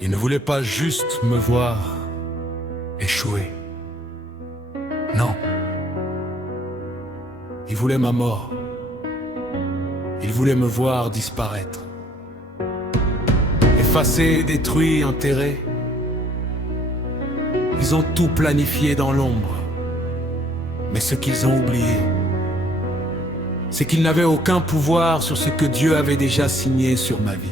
Il ne voulait pas juste me voir échouer. Non. Il voulait ma mort. Il voulait me voir disparaître. Effacé, détruit, enterré. Ils ont tout planifié dans l'ombre. Mais ce qu'ils ont oublié, c'est qu'ils n'avaient aucun pouvoir sur ce que Dieu avait déjà signé sur ma vie.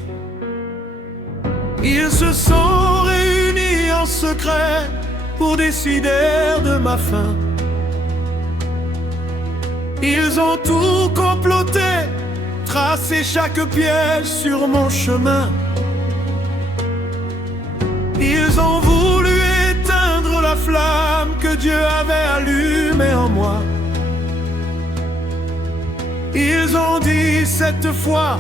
Ils se sont réunis en secret pour décider de ma fin. Ils ont tout comploté, tracé chaque piège sur mon chemin. Ils ont voulu éteindre la flamme que Dieu avait allumée en moi. Ils ont dit cette fois,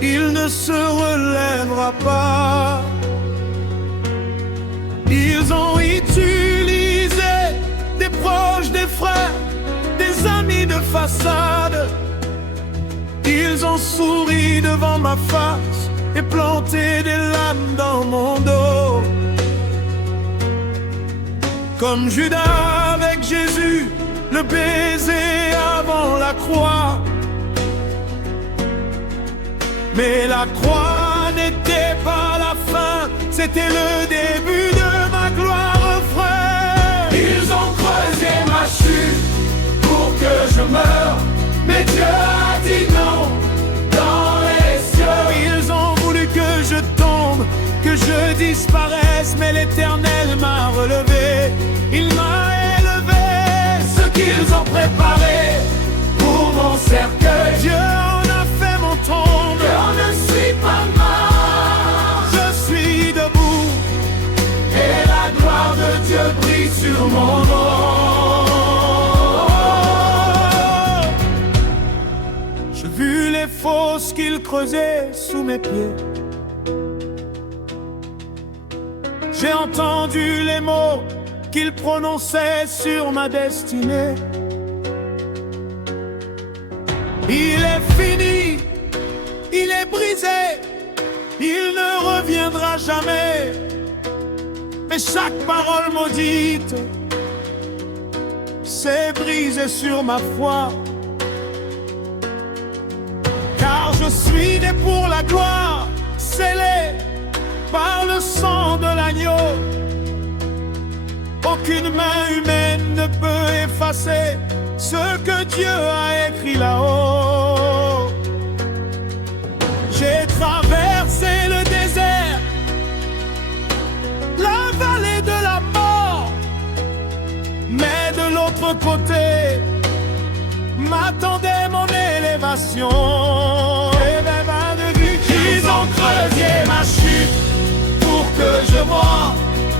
il ne se relèvera pas. Ils ont utilisé des proches, des frères, des amis de façade. Ils ont souri devant ma face et planté des lames dans mon dos. Comme Judas avec Jésus, le baiser avant la croix. Mais la croix n'était pas la fin, c'était le début de ma gloire, frère. Ils ont creusé ma chute pour que je meure, mais Dieu a dit non dans les cieux. Ils ont voulu que je tombe, que je disparaisse, mais l'Éternel m'a relevé, il m'a élevé. Ce qu'ils ont préparé pour mon cercueil, Dieu en a fait mon tombe. Je ne suis pas mort, Je suis debout, et la gloire de Dieu brille sur mon nom. j'ai vu les fosses qu'ils creusaient sous mes pieds. J'ai entendu les mots qu'ils prononçaient sur ma destinée. Il est fini, il est brisé, il ne reviendra jamais. Mais chaque parole maudite s'est brisée sur ma foi. Car je suis né pour la gloire, scellé par le sang de l'agneau. Aucune main humaine ne peut effacer ce que Dieu a écrit là-haut. J'ai traversé le désert, la vallée de la mort, mais de l'autre côté m'attendait mon élévation. Ils ont creusé ma chute pour que je mourre,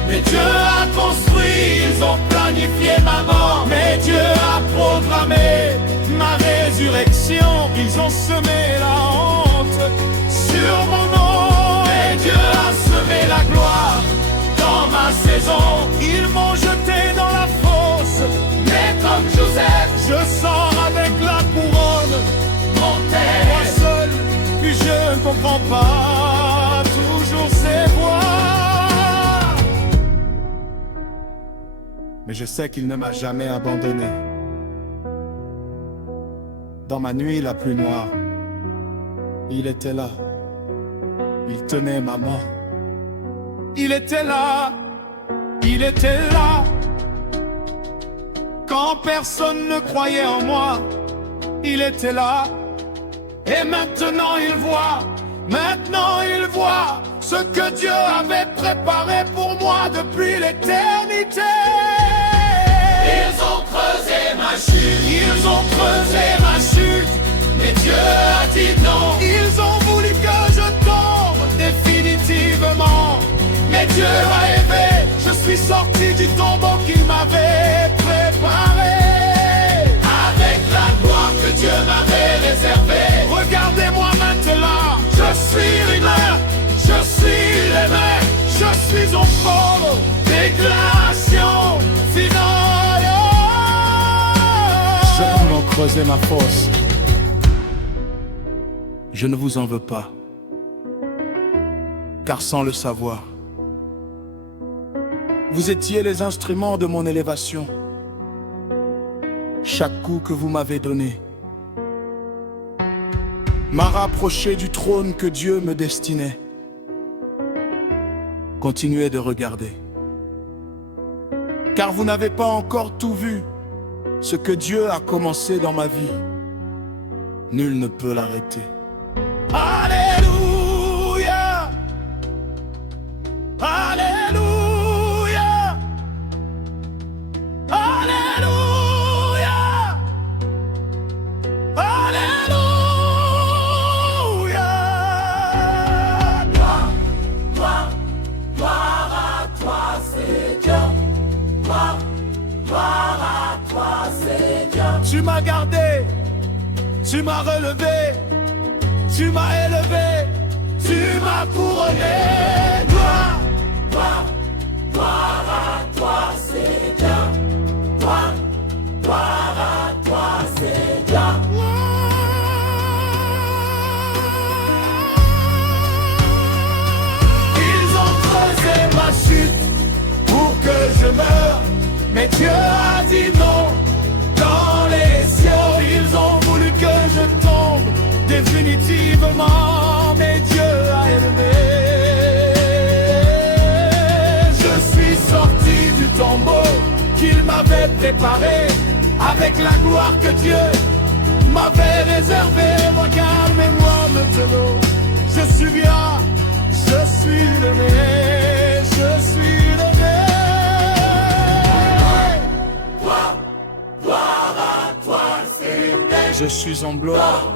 mais Dieu a construit, ils ont planifié ma mort. Mais Dieu a programmé ma résurrection. Ils ont semé la honte sur mon nom. Mais Dieu a semé la gloire dans ma saison. Ils m'ont jeté dans la fosse, Mais comme Joseph, je sors avec la couronne. mon Moi terre, seul, puis je ne comprends pas toujours ces voix. Mais je sais qu'il ne m'a jamais abandonné. Dans ma nuit la plus noire, il était là. Il tenait ma main. Il était là. Il était là. Quand personne ne croyait en moi, il était là. Et maintenant il voit ce que Dieu avait préparé pour moi depuis l'éternité. ils ont creusé ma chute, Ils ont creusé ma chute, mais Dieu a dit non. ils ont voulu que je tombe définitivement. Mais Dieu a aimé, Je suis sorti du tombeau qu'il m'avait préparé. avec la gloire que Dieu m'avait réservée. Regardez-moi maintenant, je suis rivière, je suis l'aimé, je suis en forme, déclaration finale. Je m'en creusé ma fosse. Je ne vous en veux pas, car sans le savoir, Vous étiez les instruments de mon élévation. Chaque coup que vous m'avez donné m'a rapproché du trône que Dieu me destinait. Continuez de regarder, car vous n'avez pas encore tout vu. Ce que Dieu a commencé dans ma vie, nul ne peut l'arrêter. Alléluia, Alléluia, Alléluia, Alléluia. Gloire à toi, Seigneur. Gloire à toi, Seigneur. Tu m'as gardé, tu m'as relevé, tu m'as élevé, tu m'as couronné. Gloire, gloire, gloire à toi, Seigneur. Gloire, gloire à toi, Seigneur. Ils ont creusé ma chute pour que je meure, mais Dieu a dit non. Dans les cieux, ils ont voulu que je tombe définitivement, mais Dieu a élevé. Je suis sorti du tombeau qu'il m'avait préparé, avec la gloire que Dieu m'avait réservée. Regardez-moi maintenant, je suis bien, je suis levé, je suis levé. Je suis en gloire.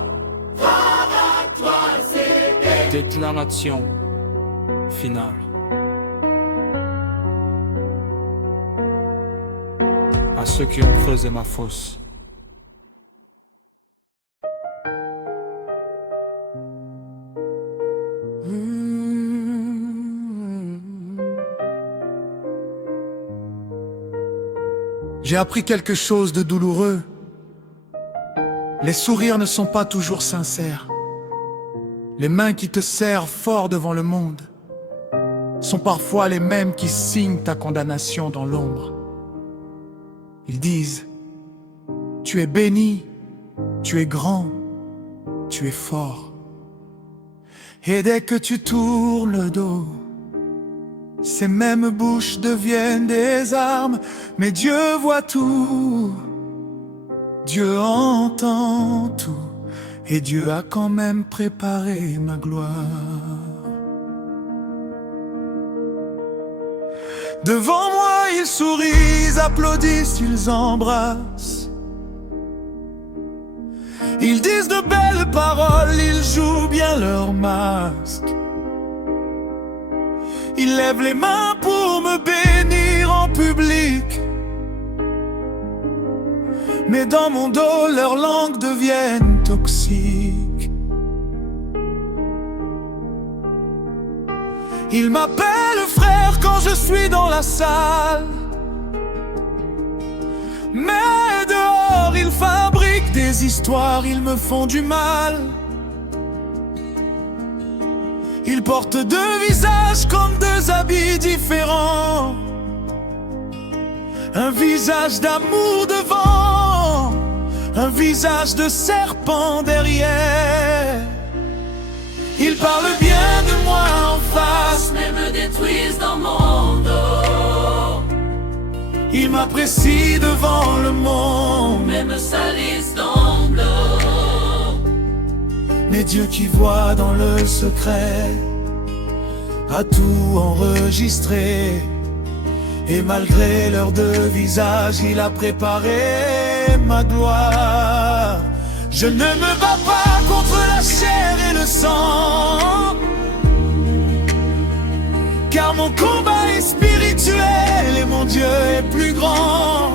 Déclaration finale. À ceux qui ont creusé ma fosse. J'ai appris quelque chose de douloureux. Les sourires ne sont pas toujours sincères. Les mains qui te serrent fort devant le monde sont parfois les mêmes qui signent ta condamnation dans l'ombre. Ils disent: tu es béni, tu es grand, tu es fort. Et dès que tu tournes le dos, ces mêmes bouches deviennent des armes. Mais Dieu voit tout, Dieu entend tout, et Dieu a quand même préparé ma gloire. Devant moi, ils sourient, ils applaudissent, ils embrassent. Ils disent de belles paroles, ils jouent bien leur masque. Ils lèvent les mains pour me bénir en public. Mais dans mon dos, leurs langues deviennent toxiques. Ils m'appellent frère quand je suis dans la salle. Mais dehors, ils fabriquent des histoires, ils me font du mal. Ils portent deux visages comme deux habits différents. Un visage d'amour devant, un visage de serpent derrière. Ils parlent bien de moi en face, mais me détruisent dans mon dos. Ils m'apprécient devant le monde, mais me salissent dans l'eau. Mais Dieu qui voit dans le secret a tout enregistré. Et malgré leurs deux visages, il a préparé ma gloire. Je ne me bats pas contre la chair et le sang, car mon combat est spirituel et mon Dieu est plus grand.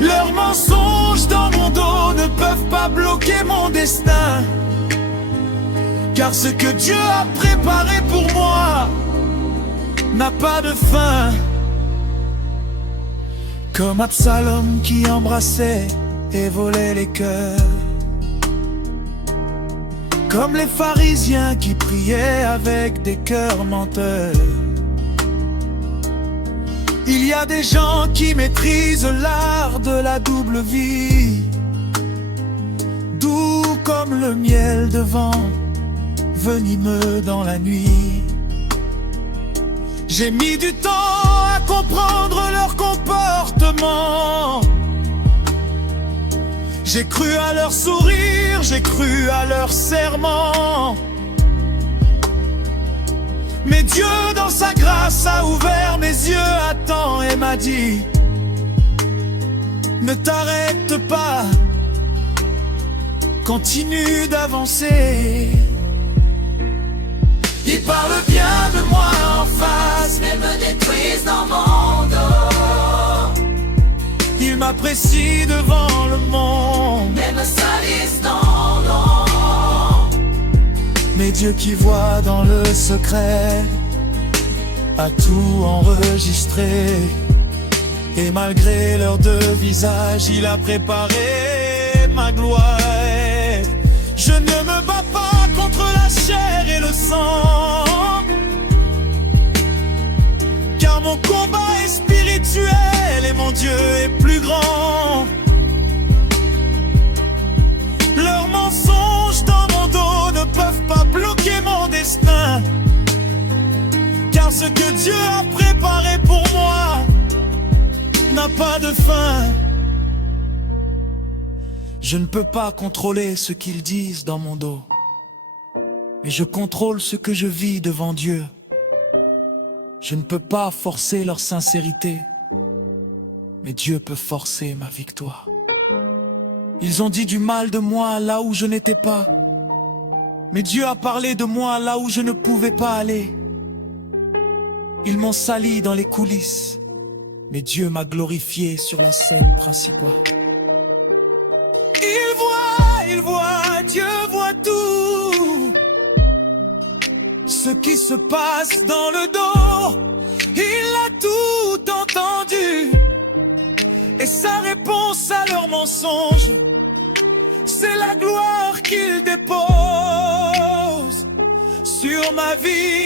Leurs mensonges dans mon dos ne peuvent pas bloquer mon destin, car ce que Dieu a préparé pour moi n'a pas de fin. Comme Absalom qui embrassait et volait les cœurs, comme les pharisiens qui priaient avec des cœurs menteurs. Il y a des gens qui maîtrisent l'art de la double vie, doux comme le miel de vent, venimeux dans la nuit. J'ai mis du temps à comprendre leur comportement. J'ai cru à leur sourire, j'ai cru à leurs serments. Mais Dieu dans sa grâce a ouvert mes yeux à temps et m'a dit: ne t'arrête pas, continue d'avancer. Ils parlent bien de moi en face, mais me détruisent dans mon dos. Ils m'apprécient devant le monde, mais me salissent dans l'ombre. Mais Dieu qui voit dans le secret a tout enregistré. Et malgré leurs deux visages, il a préparé ma gloire. Je ne me bats pas contre la chair et le sang, car mon combat est spirituel et mon Dieu est plus grand. Leurs mensonges dans mon dos ne peuvent pas bloquer mon destin, car ce que Dieu a préparé pour moi n'a pas de fin. Je ne peux pas contrôler ce qu'ils disent dans mon dos, mais je contrôle ce que je vis devant Dieu. Je ne peux pas forcer leur sincérité, mais Dieu peut forcer ma victoire. Ils ont dit du mal de moi là où je n'étais pas, mais Dieu a parlé de moi là où je ne pouvais pas aller. Ils m'ont sali dans les coulisses, mais Dieu m'a glorifié sur la scène principale. Il voit, Dieu voit tout. Ce qui se passe dans le dos, il a tout entendu. Et sa réponse à leurs mensonges, c'est la gloire qu'il dépose sur ma vie.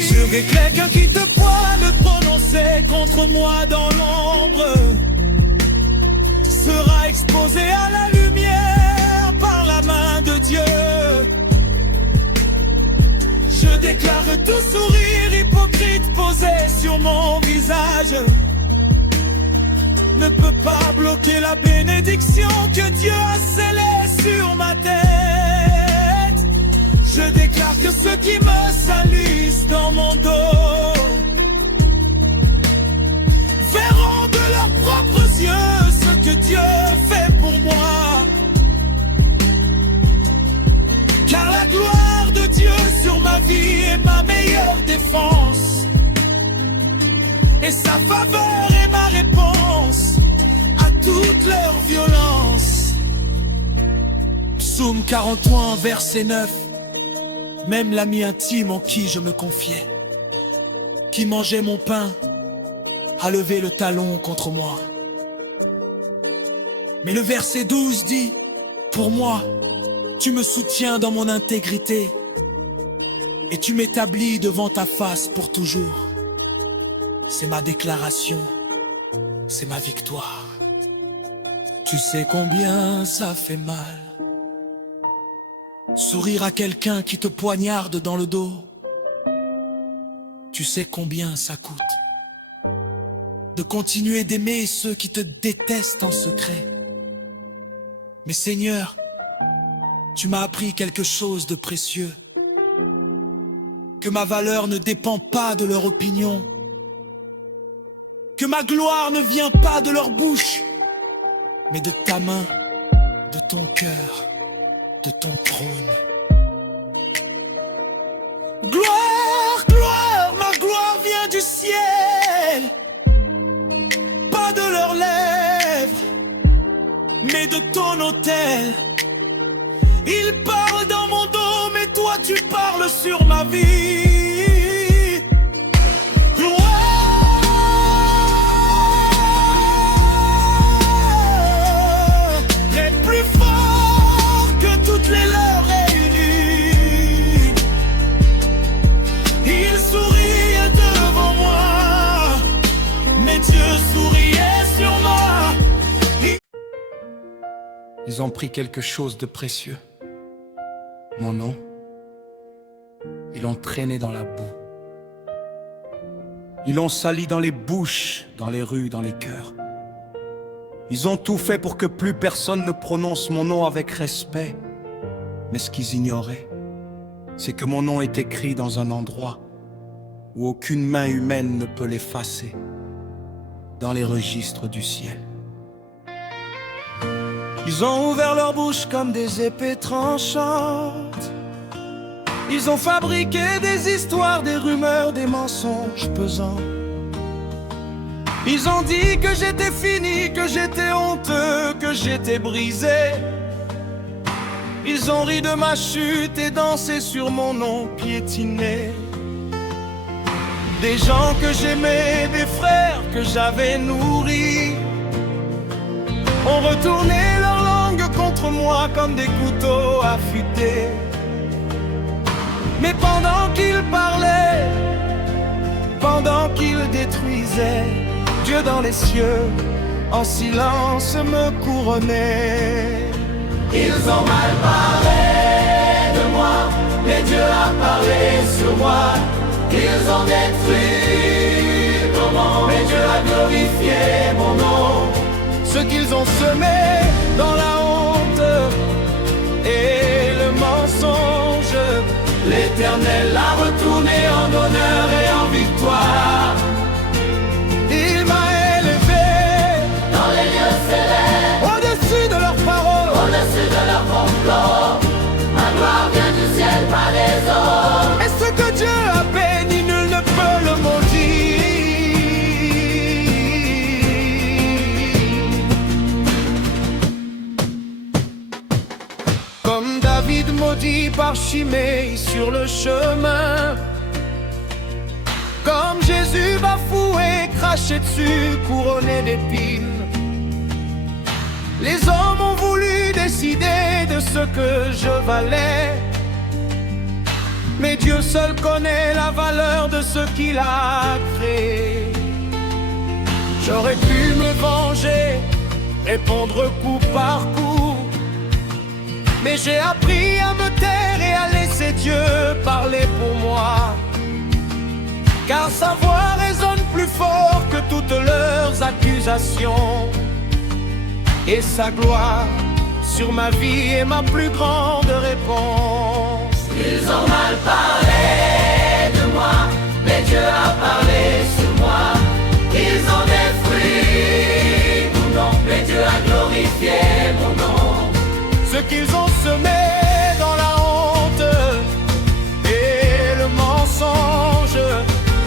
Je vais quelqu'un qui te pointe de prononcer contre moi dans l'ombre sera exposé à la lumière par la main de Dieu. Je déclare tout sourire hypocrite posé sur mon visage ne peut pas bloquer la bénédiction que Dieu a scellée sur ma tête. Je déclare que ceux qui me salissent dans mon dos verront de leurs propres yeux ce que Dieu fait pour moi. Car la gloire de Dieu sur ma vie est ma meilleure défense, et sa faveur est ma réponse à toute leur violence. Psaume 41, verset 9. Même l'ami intime en qui je me confiais, qui mangeait mon pain, a levé le talon contre moi. Mais le verset 12 dit: pour moi, tu me soutiens dans mon intégrité et tu m'établis devant ta face pour toujours. C'est ma déclaration, c'est ma victoire. Tu sais combien ça fait mal sourire à quelqu'un qui te poignarde dans le dos. Tu sais combien ça coûte de continuer d'aimer ceux qui te détestent en secret. Mais Seigneur, tu m'as appris quelque chose de précieux, que ma valeur ne dépend pas de leur opinion, que ma gloire ne vient pas de leur bouche, mais de ta main, de ton cœur, de ton trône. Gloire, gloire, ma gloire vient du ciel, pas de leurs lèvres, mais de ton autel. Ils parlent dans mon dos, mais toi tu parles sur ma vie. Gloire est plus fort que toutes les leurs réunies. Il sourit devant moi Ils ont pris quelque chose de précieux. Mon nom. Ils l'ont traîné dans la boue. Ils l'ont sali dans les bouches, dans les rues, dans les cœurs. Ils ont tout fait pour que plus personne ne prononce mon nom avec respect. Mais ce qu'ils ignoraient, c'est que mon nom est écrit dans un endroit où aucune main humaine ne peut l'effacer, dans les registres du ciel. Ils ont ouvert leur bouche comme des épées tranchantes. Ils ont fabriqué des histoires, des rumeurs, des mensonges pesants. Ils ont dit que j'étais fini, que j'étais honteux, que j'étais brisé. Ils ont ri de ma chute et dansé sur mon nom piétiné. Des gens que j'aimais, des frères que j'avais nourris, ont retourné leur langue contre moi comme des couteaux affûtés. Mais pendant qu'ils parlaient, pendant qu'ils détruisaient, Dieu dans les cieux, en silence me couronnait. Ils ont mal parlé de moi, mais Dieu a parlé sur moi. Ils ont détruit mon nom, mais Dieu a glorifié mon nom. Ce qu'ils ont semé dans la honte et le mensonge, l'Éternel l'a retourné en honneur et en victoire. Il m'a élevé dans les lieux célestes, au-dessus de leurs paroles, au-dessus de leurs complots. Ma gloire vient du ciel, pas des hommes. Et ce que Dieu a béni, nul ne peut le maudire. Comme David maudit par Chimée sur le chemin, comme Jésus bafoué, craché dessus, couronné d'épines. Les hommes ont voulu décider de ce que je valais, mais Dieu seul connaît la valeur de ce qu'il a créé. J'aurais pu me venger, répondre coup par coup, mais j'ai appris à me taire et à laisser Dieu parler pour moi. Car sa voix résonne plus fort que toutes leurs accusations. Et sa gloire sur ma vie est ma plus grande réponse. Ils ont mal parlé de moi, mais Dieu a parlé sur moi. Ils ont détruit mon nom, mais Dieu a glorifié mon nom. Ce qu'ils ont semé dans la honte et le mensonge,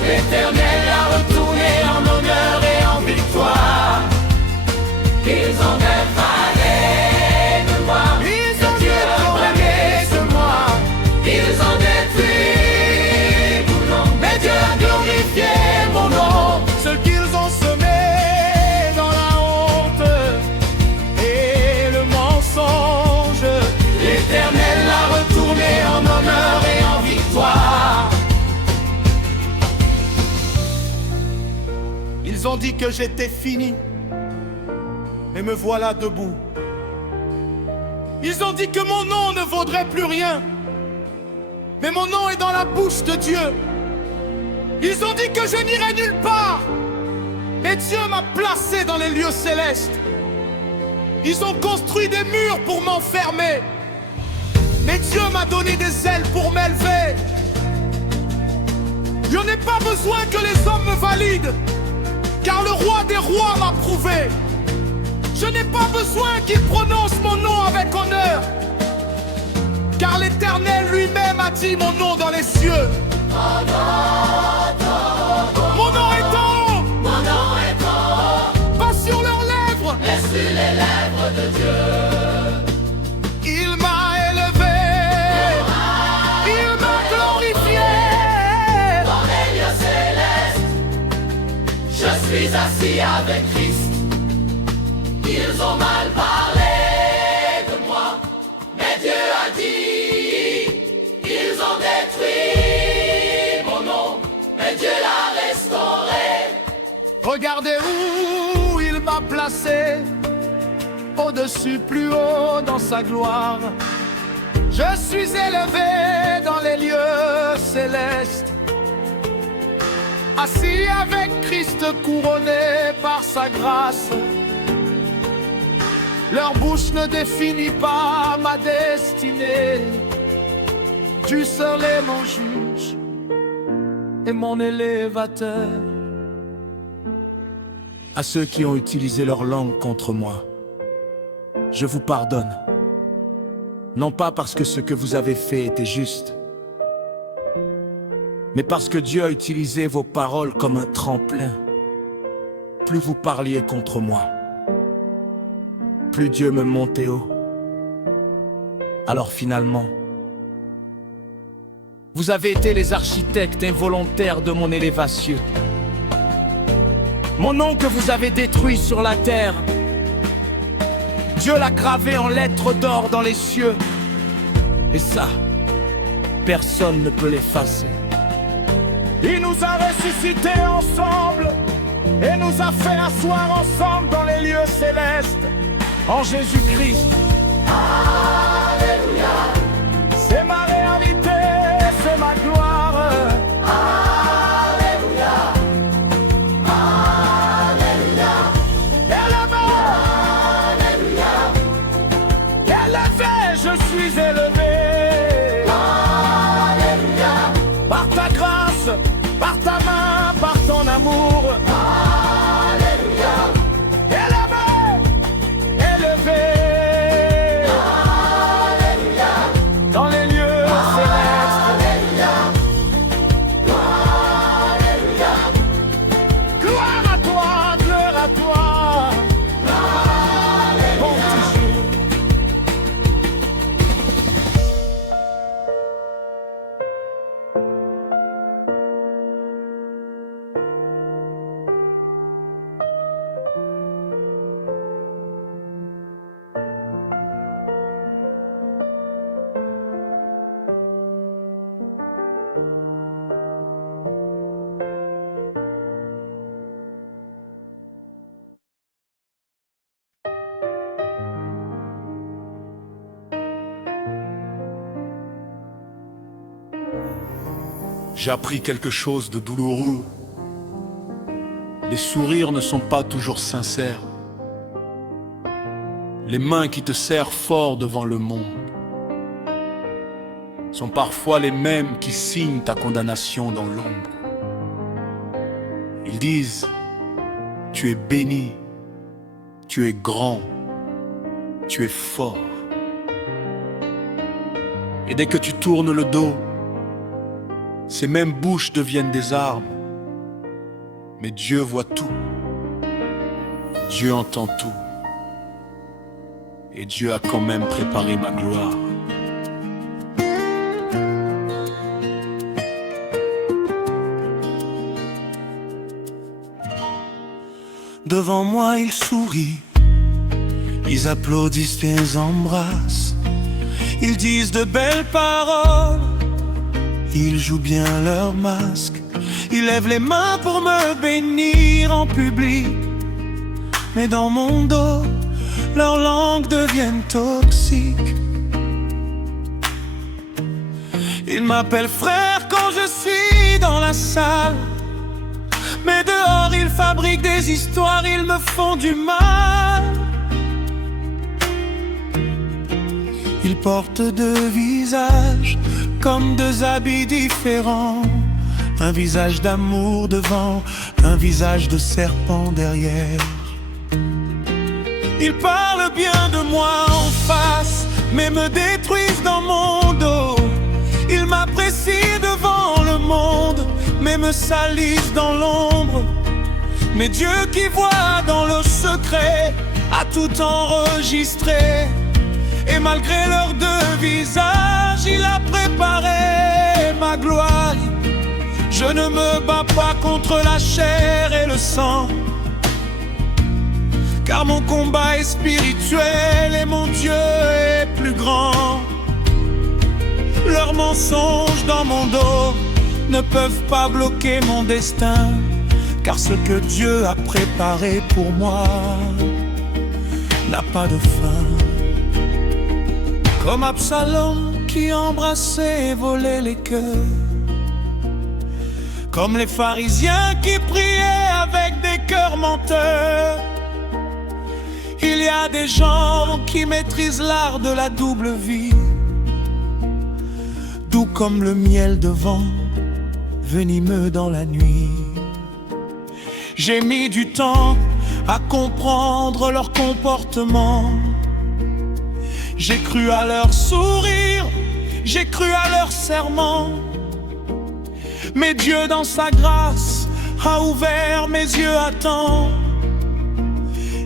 l'Éternel l'a retourné en honneur et en victoire. Ils ont défalé de moi, ils ont détourné de moi. Ils ont détruit mon nom, mais Dieu a glorifié mon nom. Ce qu'ils ont semé dans la honte et le mensonge, l'Éternel l'a retourné en honneur et en victoire. Ils ont dit que j'étais fini, mais me voilà debout. Ils ont dit que mon nom ne vaudrait plus rien, mais mon nom est dans la bouche de Dieu. Ils ont dit que je n'irai nulle part, mais Dieu m'a placé dans les lieux célestes. Ils ont construit des murs pour m'enfermer, mais Dieu m'a donné des ailes pour m'élever. Je n'ai pas besoin que les hommes me valident, car le roi des rois m'a prouvé. Je n'ai pas besoin qu'il prononce mon nom avec honneur, car l'Éternel lui-même a dit mon nom dans les cieux. Mon nom est en haut, mon nom est en haut, pas sur leurs lèvres, mais sur les lèvres de Dieu. Il m'a élevé, il m'a glorifié. Dans les lieux célestes, je suis assis avec Christ. Ils ont mal parlé de moi, mais Dieu a dit. Ils ont détruit mon nom, mais Dieu l'a restauré. Regardez où il m'a placé, au-dessus, plus haut dans sa gloire. Je suis élevé dans les lieux célestes, assis avec Christ couronné par sa grâce. Leur bouche ne définit pas ma destinée. Tu seul est mon juge et mon élévateur. À ceux qui ont utilisé leur langue contre moi, je vous pardonne. Non pas parce que ce que vous avez fait était juste, mais parce que Dieu a utilisé vos paroles comme un tremplin. Plus vous parliez contre moi, plus Dieu me montait haut. Alors finalement, vous avez été les architectes involontaires de mon élévation. Mon nom que vous avez détruit sur la terre, Dieu l'a gravé en lettres d'or dans les cieux. Et ça, personne ne peut l'effacer. Il nous a ressuscités ensemble et nous a fait asseoir ensemble dans les lieux célestes en Jésus-Christ. Alléluia. C'est ma réalité, c'est ma gloire. Alléluia. Alléluia. Élevé. Alléluia. Élevé, je suis élevé. Alléluia. Par ta grâce, par ta main, par ton amour. Alléluia. Élevé, élevé. Alléluia. Dans les lieux célestes. Alléluia. Alléluia. Gloire à toi, gloire à toi. Alléluia. Pour toujours. J'ai appris quelque chose de douloureux. Les sourires ne sont pas toujours sincères. Les mains qui te serrent fort devant le monde sont parfois les mêmes qui signent ta condamnation dans l'ombre. Ils disent: tu es béni, tu es grand, tu es fort. Et dès que tu tournes le dos, ces mêmes bouches deviennent des armes. Mais Dieu voit tout. Dieu entend tout. Et Dieu a quand même préparé ma gloire. Devant moi, ils sourient. Ils applaudissent et ils embrassent. Ils disent de belles paroles. Ils jouent bien leur masque. Ils lèvent les mains pour me bénir en public. Mais dans mon dos, leurs langues deviennent toxiques. Ils m'appellent frère quand je suis dans la salle. Mais dehors, ils fabriquent des histoires, ils me font du mal. Ils portent deux visages, comme deux habits différents. Un visage d'amour devant, un visage de serpent derrière. Ils parlent bien de moi en face, mais me détruisent dans mon dos. Ils m'apprécient devant le monde, mais me salissent dans l'ombre. Mais Dieu qui voit dans le secret a tout enregistré. Et malgré leurs deux visages, il a préparé ma gloire. Je ne me bats pas contre la chair et le sang, car mon combat est spirituel et mon Dieu est plus grand. Leurs mensonges dans mon dos ne peuvent pas bloquer mon destin, car ce que Dieu a préparé pour moi, n'a pas de fin. Comme Absalom qui embrassait et volait les cœurs. Comme les pharisiens qui priaient avec des cœurs menteurs. Il y a des gens qui maîtrisent l'art de la double vie, doux comme le miel de vent, venimeux dans la nuit. J'ai mis du temps à comprendre leur comportement. J'ai cru à leur sourire, j'ai cru à leurs serments. Mais Dieu dans sa grâce a ouvert mes yeux à temps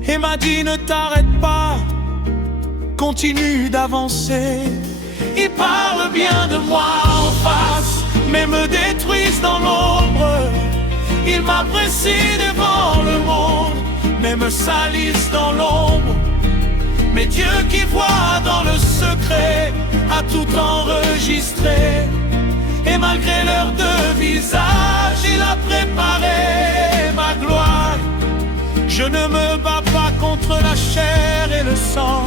et m'a dit ne t'arrête pas, continue d'avancer. Ils parlent bien de moi en face, mais me détruisent dans l'ombre. Ils m'apprécient devant le monde, mais me salissent dans l'ombre. Mais Dieu qui voit dans le secret a tout enregistré. Et malgré leurs deux visages, il a préparé ma gloire. Je ne me bats pas contre la chair et le sang,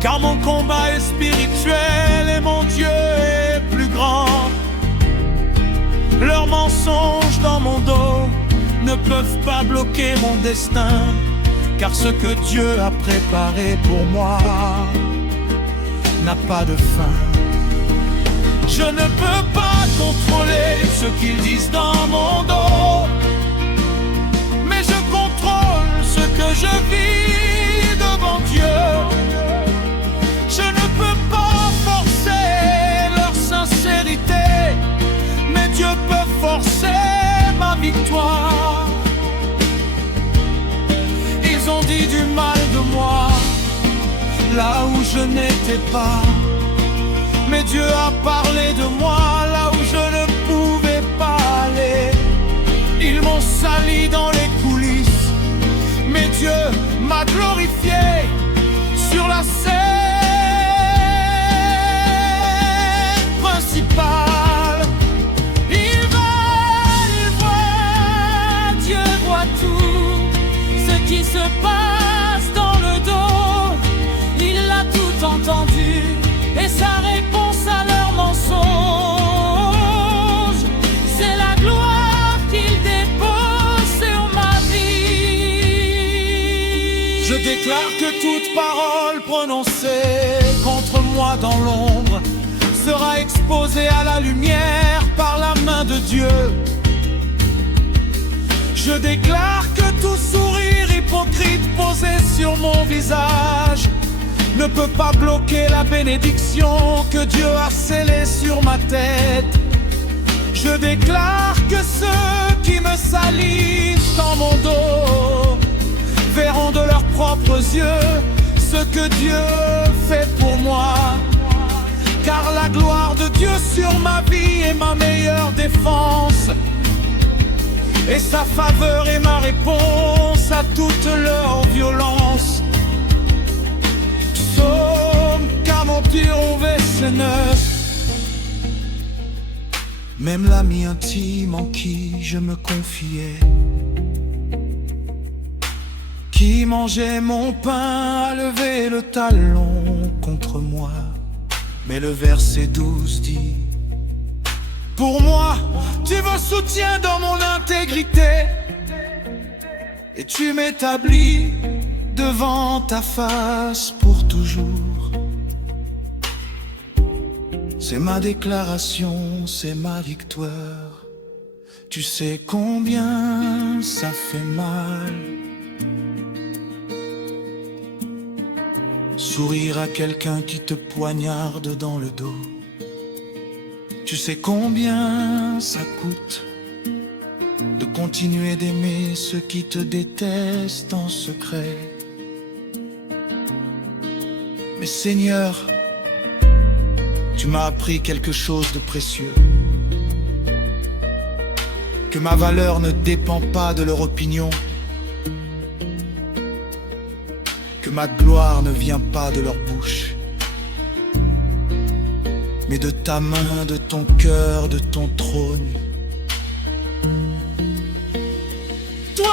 car mon combat est spirituel et mon Dieu est plus grand. Leurs mensonges dans mon dos ne peuvent pas bloquer mon destin, car ce que Dieu a préparé pour moi n'a pas de fin. Je ne peux pas contrôler ce qu'ils disent dans mon dos, mais je contrôle ce que je vis devant Dieu. Je ne peux pas forcer leur sincérité, mais Dieu peut forcer ma victoire. Ils ont dit du mal de moi, là où je n'étais pas. Mais Dieu a parlé de moi là où je ne pouvais pas aller. Ils m'ont sali dans les coulisses, mais Dieu m'a glorifié sur la scène principale. Il voit, Dieu voit tout ce qui se passe dans le dos. Il a tout entendu et sa réponse à leurs mensonges, c'est la gloire qu'il dépose sur ma vie. Je déclare que toute parole prononcée contre moi dans l'ombre sera exposée à la lumière par la main de Dieu. Je déclare que tout sourire hypocrite posé sur mon visage ne peut pas bloquer la bénédiction que Dieu a scellée sur ma tête. Je déclare que ceux qui me salissent dans mon dos verront de leurs propres yeux ce que Dieu fait pour moi. Car la gloire de Dieu sur ma vie est ma meilleure défense, et sa faveur est ma réponse à toute leur violence. Psaume 41, verset 9. Même l'ami intime en qui je me confiais, qui mangeait mon pain, a levé le talon contre moi. Mais le verset 12 dit: pour moi, tu me soutiens dans mon intégrité, et tu m'établis devant ta face pour toujours. C'est ma déclaration, c'est ma victoire. Tu sais combien ça fait mal. Sourire à quelqu'un qui te poignarde dans le dos. Tu sais combien ça coûte de continuer d'aimer ceux qui te détestent en secret. Mais Seigneur, tu m'as appris quelque chose de précieux, que ma valeur ne dépend pas de leur opinion, que ma gloire ne vient pas de leur bouche, mais de ta main, de ton cœur, de ton trône. Toi,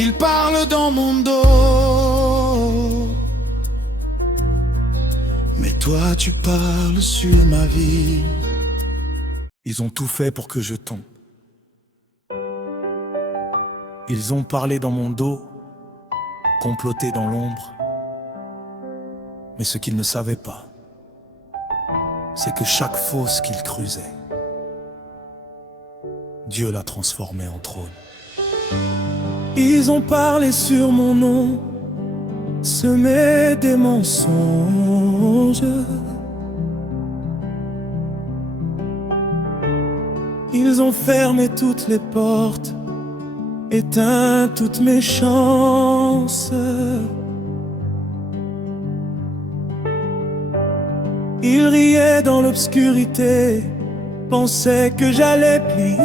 Ils parlent dans mon dos, mais toi tu parles sur ma vie. Ils ont tout fait pour que je tombe. Ils ont parlé dans mon dos, comploté dans l'ombre. Mais ce qu'ils ne savaient pas, c'est que chaque fosse qu'ils creusaient, Dieu l'a transformé en trône. Ils ont parlé sur mon nom, semé des mensonges. Ils ont fermé toutes les portes, éteint toutes mes chances. Ils riaient dans l'obscurité, pensaient que j'allais plier.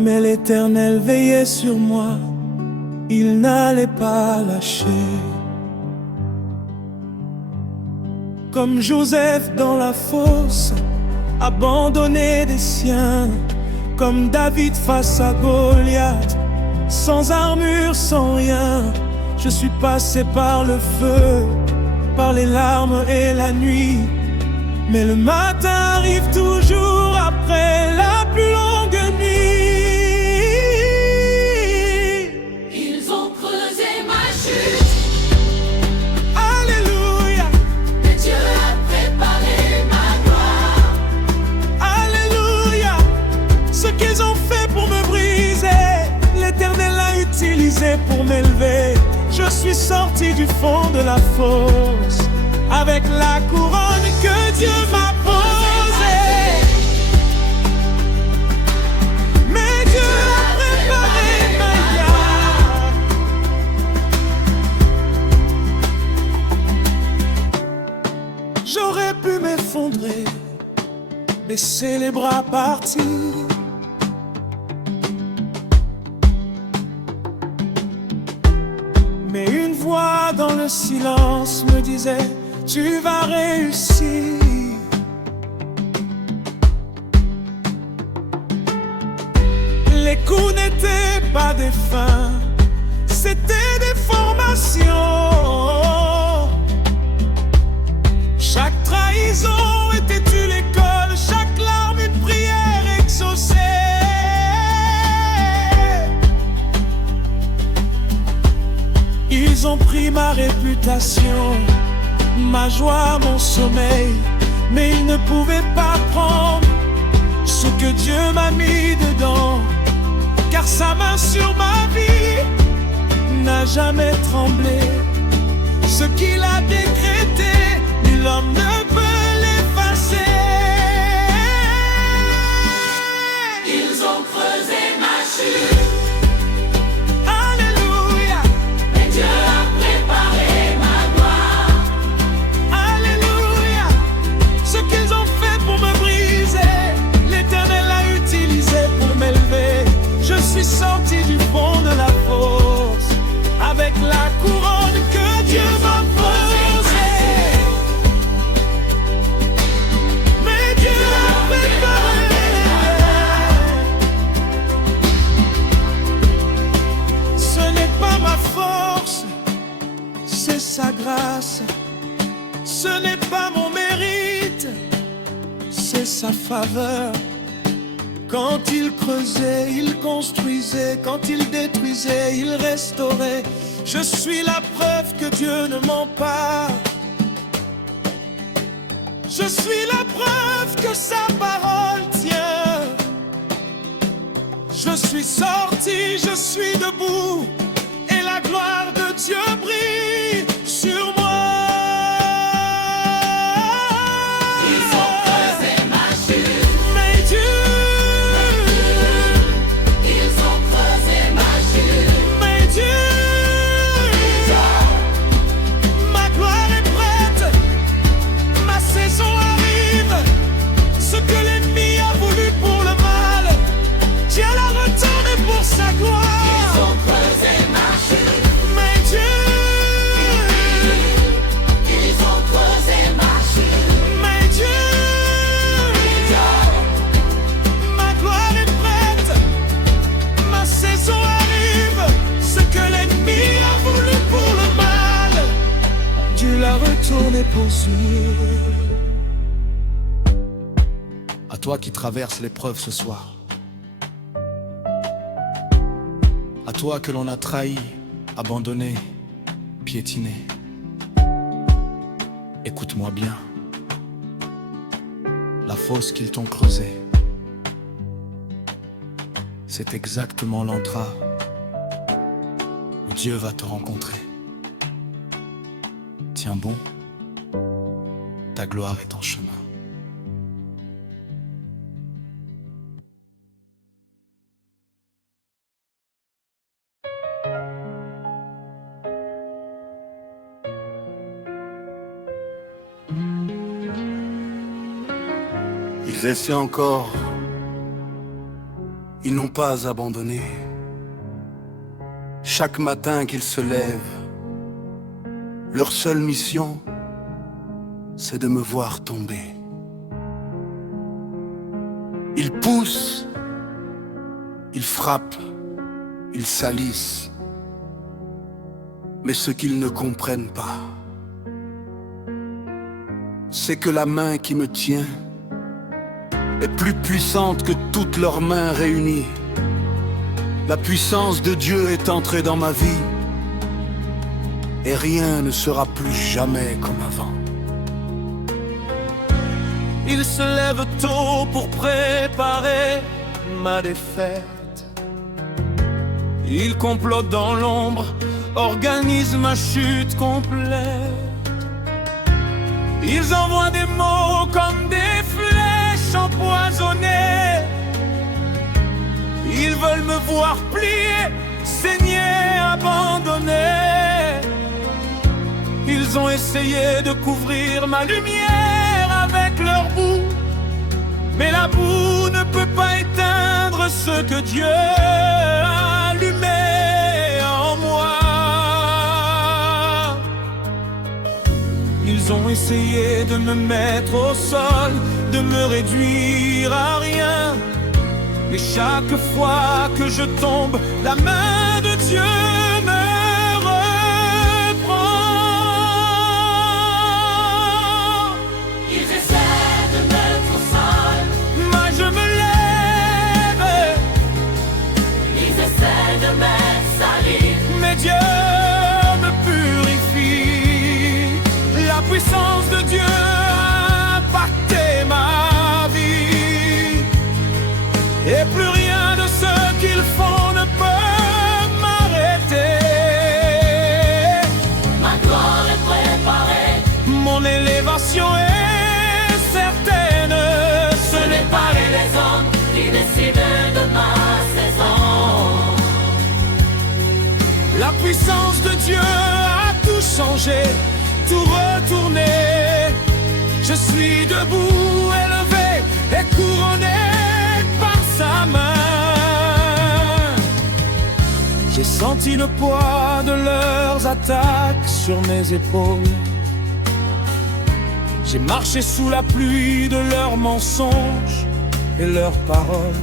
Mais l'Éternel veillait sur moi, il n'allait pas lâcher. Comme Joseph dans la fosse, abandonné des siens, comme David face à Goliath, sans armure, sans rien. Je suis passé par le feu, par les larmes et la nuit, mais le matin arrive toujours après la plus longue nuit. Ils ont creusé ma chute. Alléluia. Mais Dieu a préparé ma gloire. Alléluia. Ce qu'ils ont fait pour me briser, l'Éternel l'a utilisé pour m'élever. Je suis sorti du fond de la fosse avec la couronne que Dieu m'a posée. Mais Dieu a préparé ma gloire. J'aurais pu m'effondrer, baisser les bras, partir. Mais une voix dans le silence me disait: tu vas réussir. Les coups n'étaient pas des fins, c'était des formations. Chaque trahison était une école, chaque larme une prière exaucée. Ils ont pris ma réputation, ma joie, mon sommeil, mais ils ne pouvaient pas prendre ce que Dieu m'a mis dedans, car sa main sur ma vie n'a jamais tremblé. Ce qu'il a décrété, nul homme ne peut l'effacer. Ils ont creusé ma chute. Sorti du fond de la fosse avec la couronne que Dieu m'a posée. Mais Dieu a préparé. Ce n'est pas ma force, c'est sa grâce. Ce n'est pas mon mérite, c'est sa faveur. Quand il creusait, il construisait. Quand il détruisait, il restaurait. Je suis la preuve que Dieu ne ment pas. Je suis la preuve que sa parole tient. Je suis sorti, je suis debout, et la gloire de Dieu brille sur moi. Ils ont creusé ma chute. Mais Dieu poursuivre. À toi qui traverses l'épreuve ce soir, à toi que l'on a trahi, abandonné, piétiné, écoute-moi bien. La fosse qu'ils t'ont creusée, c'est exactement l'endroit où Dieu va te rencontrer. Tiens bon, ta gloire est en chemin. Ils essaient encore, ils n'ont pas abandonné. Chaque matin qu'ils se lèvent, leur seule mission, c'est de me voir tomber. Ils poussent, ils frappent, ils salissent. Mais ce qu'ils ne comprennent pas, c'est que la main qui me tient est plus puissante que toutes leurs mains réunies. La puissance de Dieu est entrée dans ma vie et rien ne sera plus jamais comme avant. Ils se lèvent tôt pour préparer ma défaite. Ils complotent dans l'ombre, organisent ma chute complète. Ils envoient des mots comme des flèches empoisonnées. Ils veulent me voir plier, saigner, abandonner. Ils ont essayé de couvrir ma lumière avec leur boue, mais la boue ne peut pas éteindre ce que Dieu a allumé en moi. Ils ont essayé de me mettre au sol, de me réduire à rien. Mais chaque fois que je tombe, la main de Dieu me reprend. Ils essaient de mettre au sol, Moi je me lève. ils essaient de mettre salir. Mais Dieu me purifie. La puissance de Dieu a impacté ma vie. Et plus rien de ce qu'ils font ne peut m'arrêter. Ma gloire est préparée, Mon élévation est certaine. Ce n'est pas les hommes qui décident de ma saison. la puissance de Dieu a tout changé, tout retourné. Je suis debout, élevé et couronné par sa main. J'ai senti le poids de leurs attaques sur mes épaules. J'ai marché sous la pluie de leurs mensonges et leurs paroles.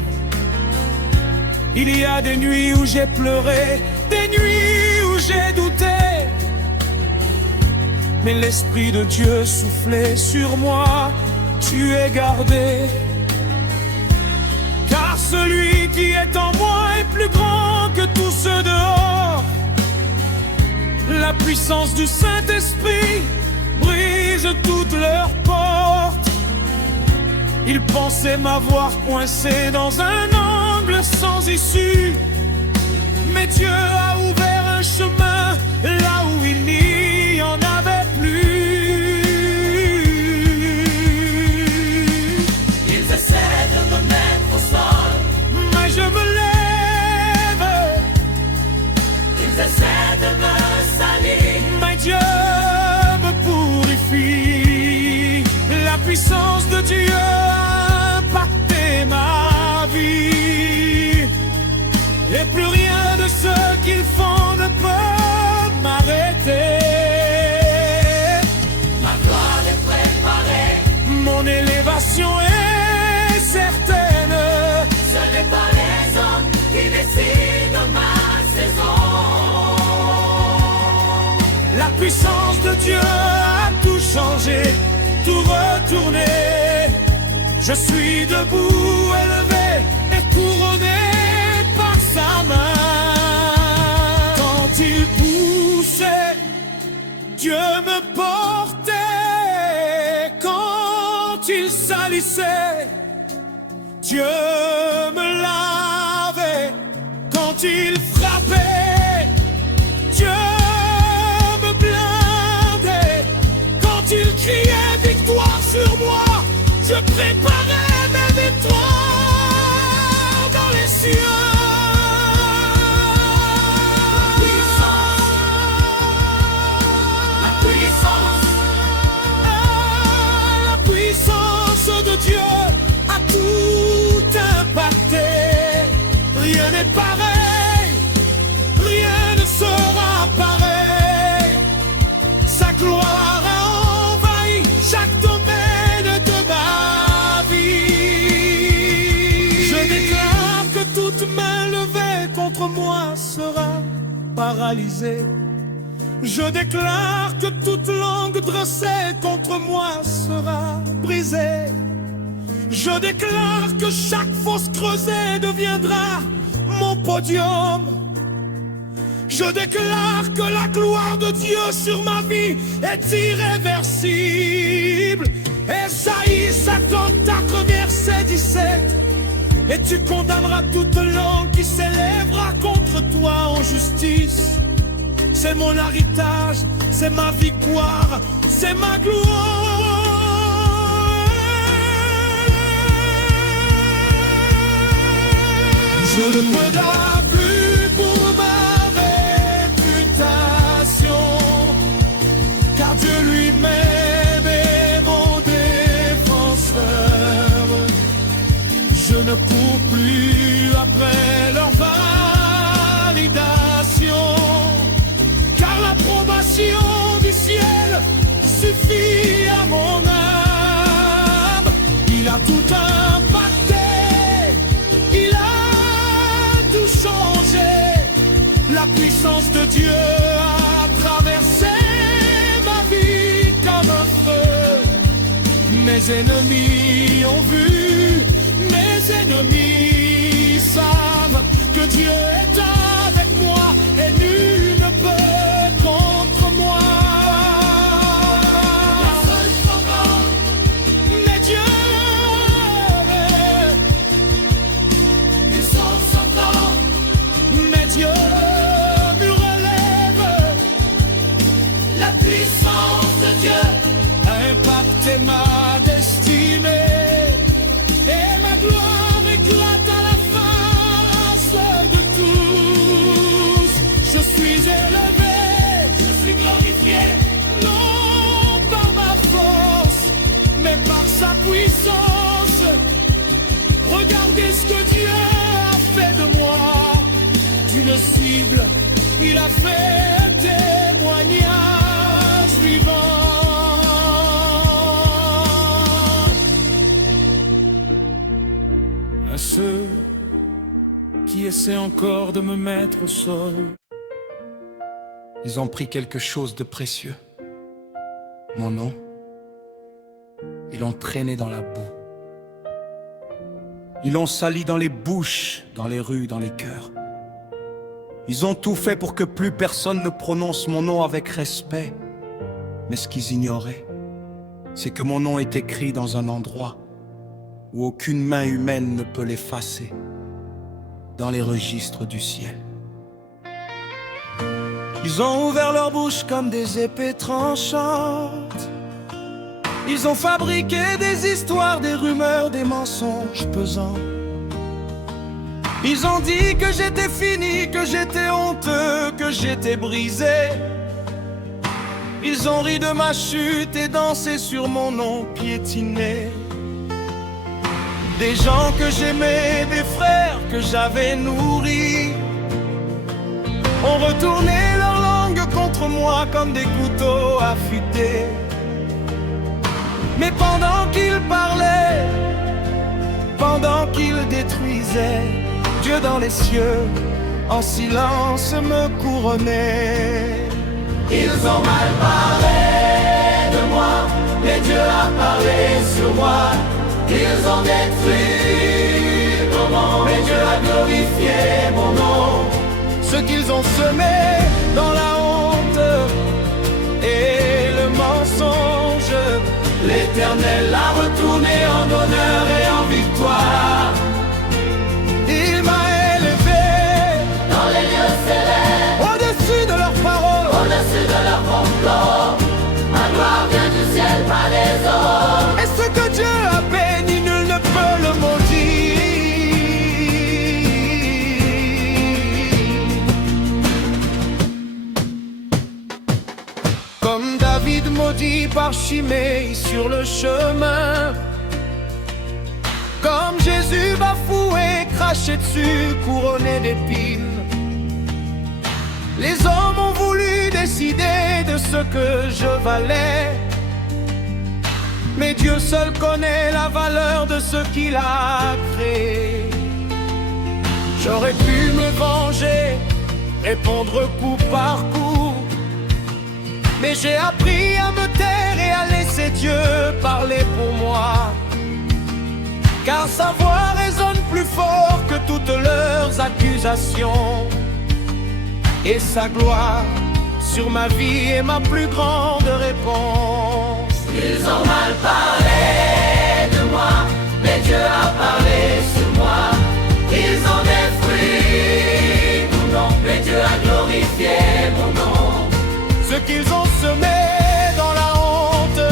Il y a des nuits où j'ai pleuré, des nuits où j'ai douté. Mais l'Esprit de Dieu soufflait sur moi, tu es gardé. Car celui qui est en moi est plus grand que tous ceux dehors. La puissance du Saint-Esprit brise toutes leurs portes. Ils pensaient m'avoir coincé dans un angle sans issue. Mais Dieu a ouvert un chemin là où il n'y en avait plus. Ils essaient de me mettre au sol, Mais je me lève. ils essaient de me salir. Mais Dieu me purifie. La puissance de Dieu a impacté ma vie. Et plus rien de ce qu'ils font ne peut m'arrêter. Ma gloire est préparée, Mon élévation est certaine. ce n'est pas les hommes qui décident de ma saison. La puissance de Dieu a tout changé. changer, tout retourner. Je suis debout, élevé et couronné par sa main. Quand il poussait, Dieu me portait. Quand il salissait, Dieu me lavait. Quand il frappait, Dieu me blindait. Quand il criait victoire sur moi, je préparais mes victoires dans les cieux. La puissance de Dieu a tout impacté. Rien n'est pareil, rien ne sera pareil. Sa gloire a envahi chaque domaine de ma vie. Je déclare que toute main levée contre moi sera paralysée. Je déclare que toute langue dressée contre moi sera brisée. Je déclare que chaque fosse creusée deviendra mon podium. Je déclare que la gloire de Dieu sur ma vie est irréversible. Ésaïe 54, verset 17. Et tu condamneras toute langue qui s'élèvera contre toi en justice. C'est mon héritage, c'est ma victoire, c'est ma gloire. Je ne me bats plus pour ma réputation, car Dieu lui-même est mon défenseur. Je ne cours plus après leur validation, car l'approbation du ciel suffit à mon âme. Il a tout impacté, il a tout changé. La puissance de Dieu a traversé ma vie comme un feu. Mes ennemis ont vu, mes ennemis savent que Dieu est avec moi et nul ne peut contre moi. Mais Dieu, ils sont sortants. Mais Dieu me relève. La puissance de Dieu a impacté ma destinée. Et ma gloire éclate à la face de tous. Je suis élevé, je suis glorifié, non par ma force, mais par sa puissance. Regardez ce que Dieu a fait de moi. D'une cible, il a fait témoignage vivant. À ceux qui essaient encore de me mettre au sol, ils ont pris quelque chose de précieux, mon nom. Ils l'ont traîné dans la boue. Ils l'ont sali dans les bouches, dans les rues, dans les cœurs. Ils ont tout fait pour que plus personne ne prononce mon nom avec respect. Mais ce qu'ils ignoraient, c'est que mon nom est écrit dans un endroit où aucune main humaine ne peut l'effacer, dans les registres du ciel. Ils ont ouvert leur bouche comme des épées tranchantes. Ils ont fabriqué des histoires, des rumeurs, des mensonges pesants. Ils ont dit que j'étais fini, que j'étais honteux, que j'étais brisé. Ils ont ri de ma chute et dansé sur mon nom piétiné. Des gens que j'aimais, des frères que j'avais nourris, ont retourné leur langue contre moi comme des couteaux affûtés. Mais pendant qu'ils parlaient, pendant qu'ils détruisaient, Dieu dans les cieux, en silence me couronnait. Ils ont mal parlé de moi, mais Dieu a parlé sur moi. Ils ont détruit mon nom, mais Dieu a glorifié mon nom. Ce qu'ils ont semé dans la honte et le mensonge, l'Éternel l'a retourné en honneur et en victoire. Il m'a élevé Dans les lieux célestes, au-dessus de leurs paroles, au-dessus de leur complot, ma gloire vient du ciel, pas des hommes. et ce que Dieu a béni, nul ne peut le maudire. Comme David maudit par Chiméi sur le chemin, comme Jésus bafoué, craché dessus, couronné d'épines. Les hommes ont voulu décider de ce que je valais, mais Dieu seul connaît la valeur de ce qu'il a créé. J'aurais pu me venger, répondre coup par coup, mais j'ai appris à me taire et à laisser Dieu parler pour moi. Car sa voix résonne plus fort que toutes leurs accusations. Et sa gloire sur ma vie est ma plus grande réponse. Ils ont mal parlé de moi, mais Dieu a parlé sur moi. Ils ont détruit mon nom, mais Dieu a glorifié mon nom. Ce qu'ils ont semé dans la honte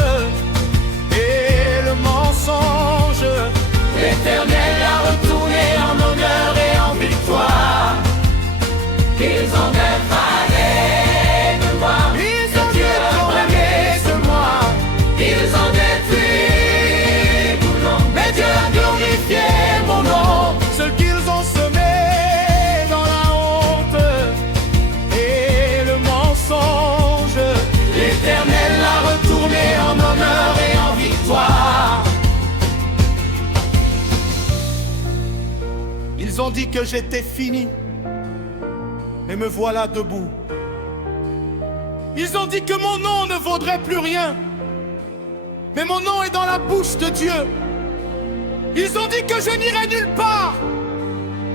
et le mensonge, l'Éternel l'a retourné en honneur et en victoire. Ils ont défalé de moi, Ils ont détourné de moi, ils ont détruit mon nom. mais Dieu a glorifié mon nom. Ce qu'ils ont semé dans la honte et le mensonge, l'Éternel l'a retourné en honneur et en victoire. Ils ont dit que j'étais fini, mais me voilà debout. Ils ont dit que mon nom ne vaudrait plus rien, mais mon nom est dans la bouche de Dieu. Ils ont dit que je n'irais nulle part,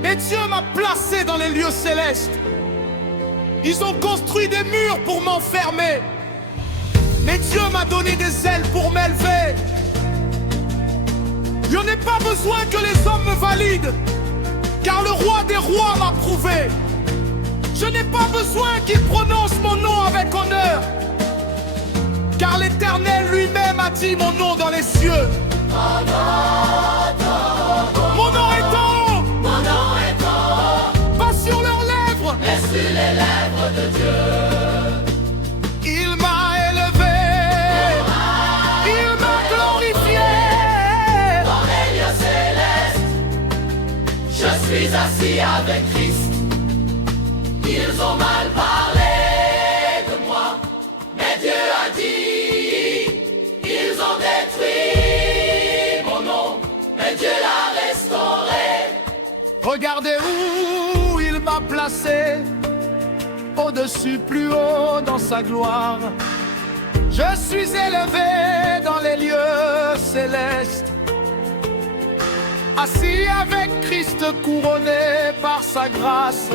mais Dieu m'a placé dans les lieux célestes. Ils ont construit des murs pour m'enfermer, mais Dieu m'a donné des ailes pour m'élever. Je n'ai pas besoin que les hommes me valident, car le roi des rois m'a prouvé. Je n'ai pas besoin qu'il prononce mon nom avec honneur, car l'Éternel lui-même a dit mon nom dans les cieux. Mon nom est en haut, Mon nom est en haut, pas sur leurs lèvres. mais sur les lèvres de Dieu. Il m'a élevé, il m'a glorifié. Dans les lieux célestes, je suis assis avec Christ. Ils ont mal parlé de moi, mais Dieu a dit. Ils ont détruit mon nom, mais Dieu l'a restauré. Regardez où il m'a placé, au-dessus, plus haut dans sa gloire. Je suis élevé dans les lieux célestes, assis avec Christ couronné par sa grâce.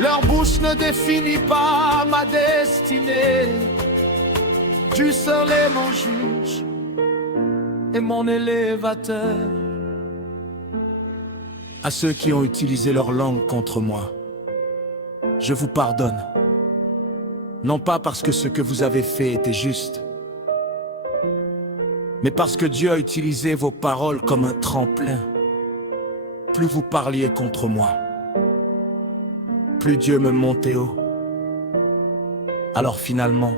Leur bouche ne définit pas ma destinée. Tu seul est mon juge et mon élévateur. À ceux qui ont utilisé leur langue contre moi, je vous pardonne. Non pas parce que ce que vous avez fait était juste, mais parce que Dieu a utilisé vos paroles comme un tremplin. Plus vous parliez contre moi, plus Dieu me montait haut. Alors finalement,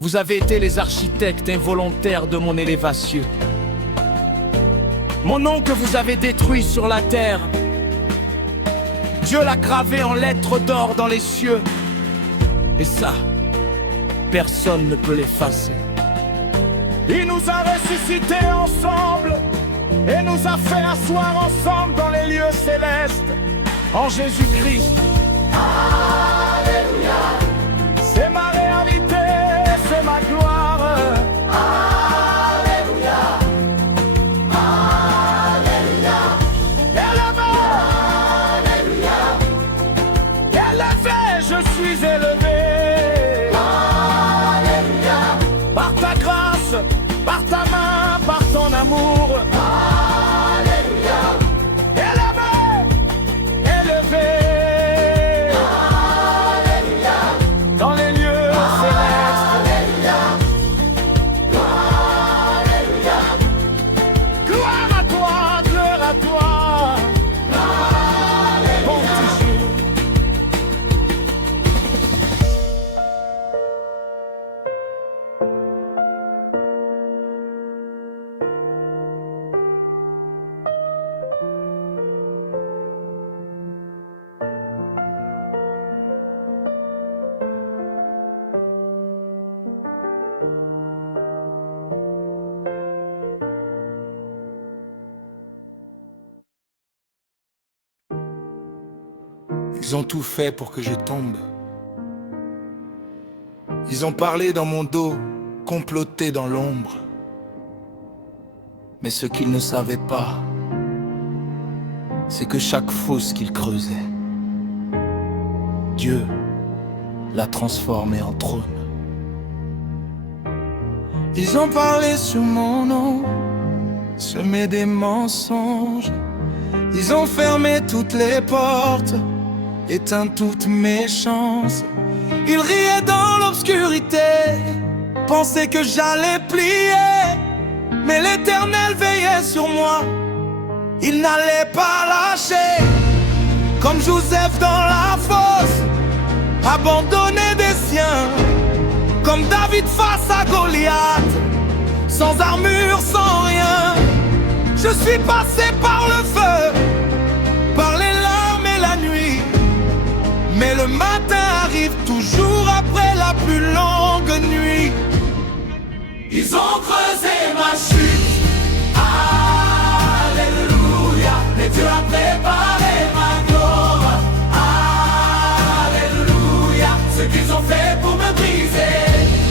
vous avez été les architectes involontaires de mon élévation. Mon nom que vous avez détruit sur la terre, Dieu l'a gravé en lettres d'or dans les cieux. Et ça, personne ne peut l'effacer. Il nous a ressuscités ensemble et nous a fait asseoir ensemble dans les lieux célestes en Jésus-Christ. Alléluia. C'est ma réalité. amour. Alléluia, Élevé, Alléluia, dans les lieux célestes. Alléluia, Alléluia, Gloire à toi, gloire à toi. Pour toujours. Ils ont tout fait pour que je tombe. Ils ont parlé dans mon dos, comploté dans l'ombre. Mais ce qu'ils ne savaient pas, c'est que chaque fosse qu'ils creusaient, Dieu l'a transformé en trône. Ils ont parlé sur mon nom, semé des mensonges. Ils ont fermé toutes les portes, éteint toutes mes chances. Ils riaient dans l'obscurité, pensaient que j'allais plier. Mais l'Éternel veillait sur moi, il n'allait pas lâcher. Comme Joseph dans la fosse, abandonné des siens. Comme David face à Goliath, sans armure, sans rien. Je suis passé par le feu, par les larmes et la nuit. Mais le matin arrive toujours après la plus longue nuit. ils ont creusé ma chute. Alléluia, mais Dieu a préparé ma gloire. Alléluia, ce qu'ils ont fait pour me briser,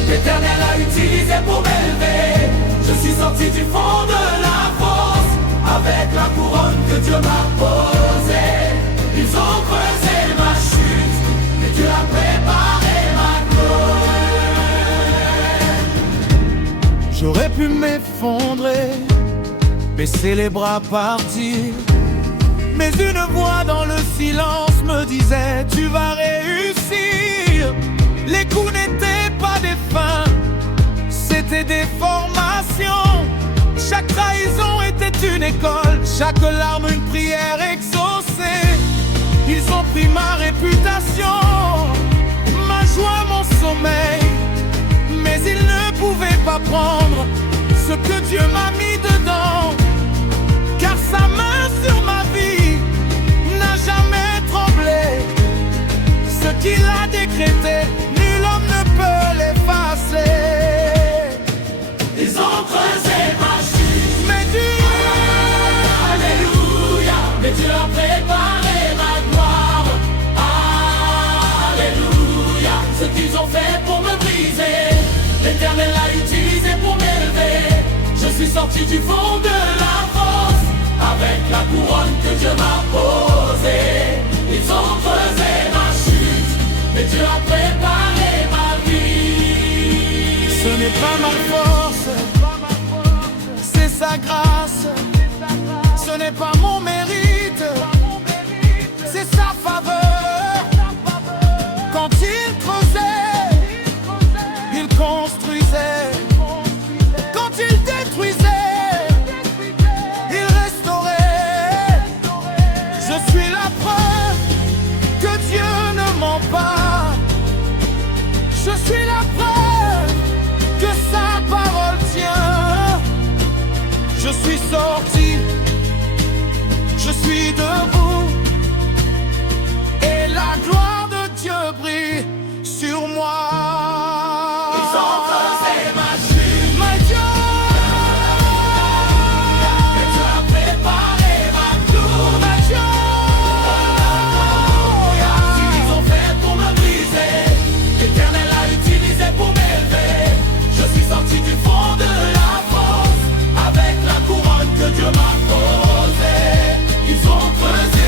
l'Éternel a utilisé pour m'élever. Je suis sorti du fond de la fosse avec la couronne que Dieu m'a posée. Ils ont creusé ma chute, mais Dieu a préparé ma gloire. J'aurais pu m'effondrer, baisser les bras, partir. Mais une voix dans le silence me disait: tu vas réussir. Les coups n'étaient pas des fins, c'était des formations. Chaque trahison était une école, chaque larme une prière exaucée. Ils ont pris ma réputation, ma joie, mon sommeil. Mais ils ne pouvaient pas prendre ce que Dieu m'a mis dedans. Car sa main sur ma vie n'a jamais tremblé. Ce qu'il a décrété, nul homme ne peut l'effacer. Ils ont creusé ma chute, Mais Dieu, alléluia, mais Dieu a préparé ma gloire. Alléluia, ce qu'ils ont fait pour me briser, l'Éternel l'a utilisé pour m'élever. Je suis sorti du fond de la fosse avec la couronne que Dieu m'a posée. Ils ont creusé ma chute, mais Dieu a préparé ma vie. ce n'est pas ma force, c'est sa grâce. Ce n'est pas mon mérite, c'est sa faveur. Quand il creusait, il construisait. Quand il détruisait, il restaurait. Je suis la preuve que Dieu ne ment pas. Je suis la preuve que sa parole tient. Je suis sorti, je suis debout, et la gloire de Dieu brille sur moi. Ils ont creusé ma chute, My Dieu, mais Dieu a préparé ma gloire. my Dieu, Ce qu'ils ont fait pour me briser, l'Éternel a utilisé pour m'élever. Je suis sorti du fond de la fosse avec la couronne que Dieu m'a posée. Ils ont creusé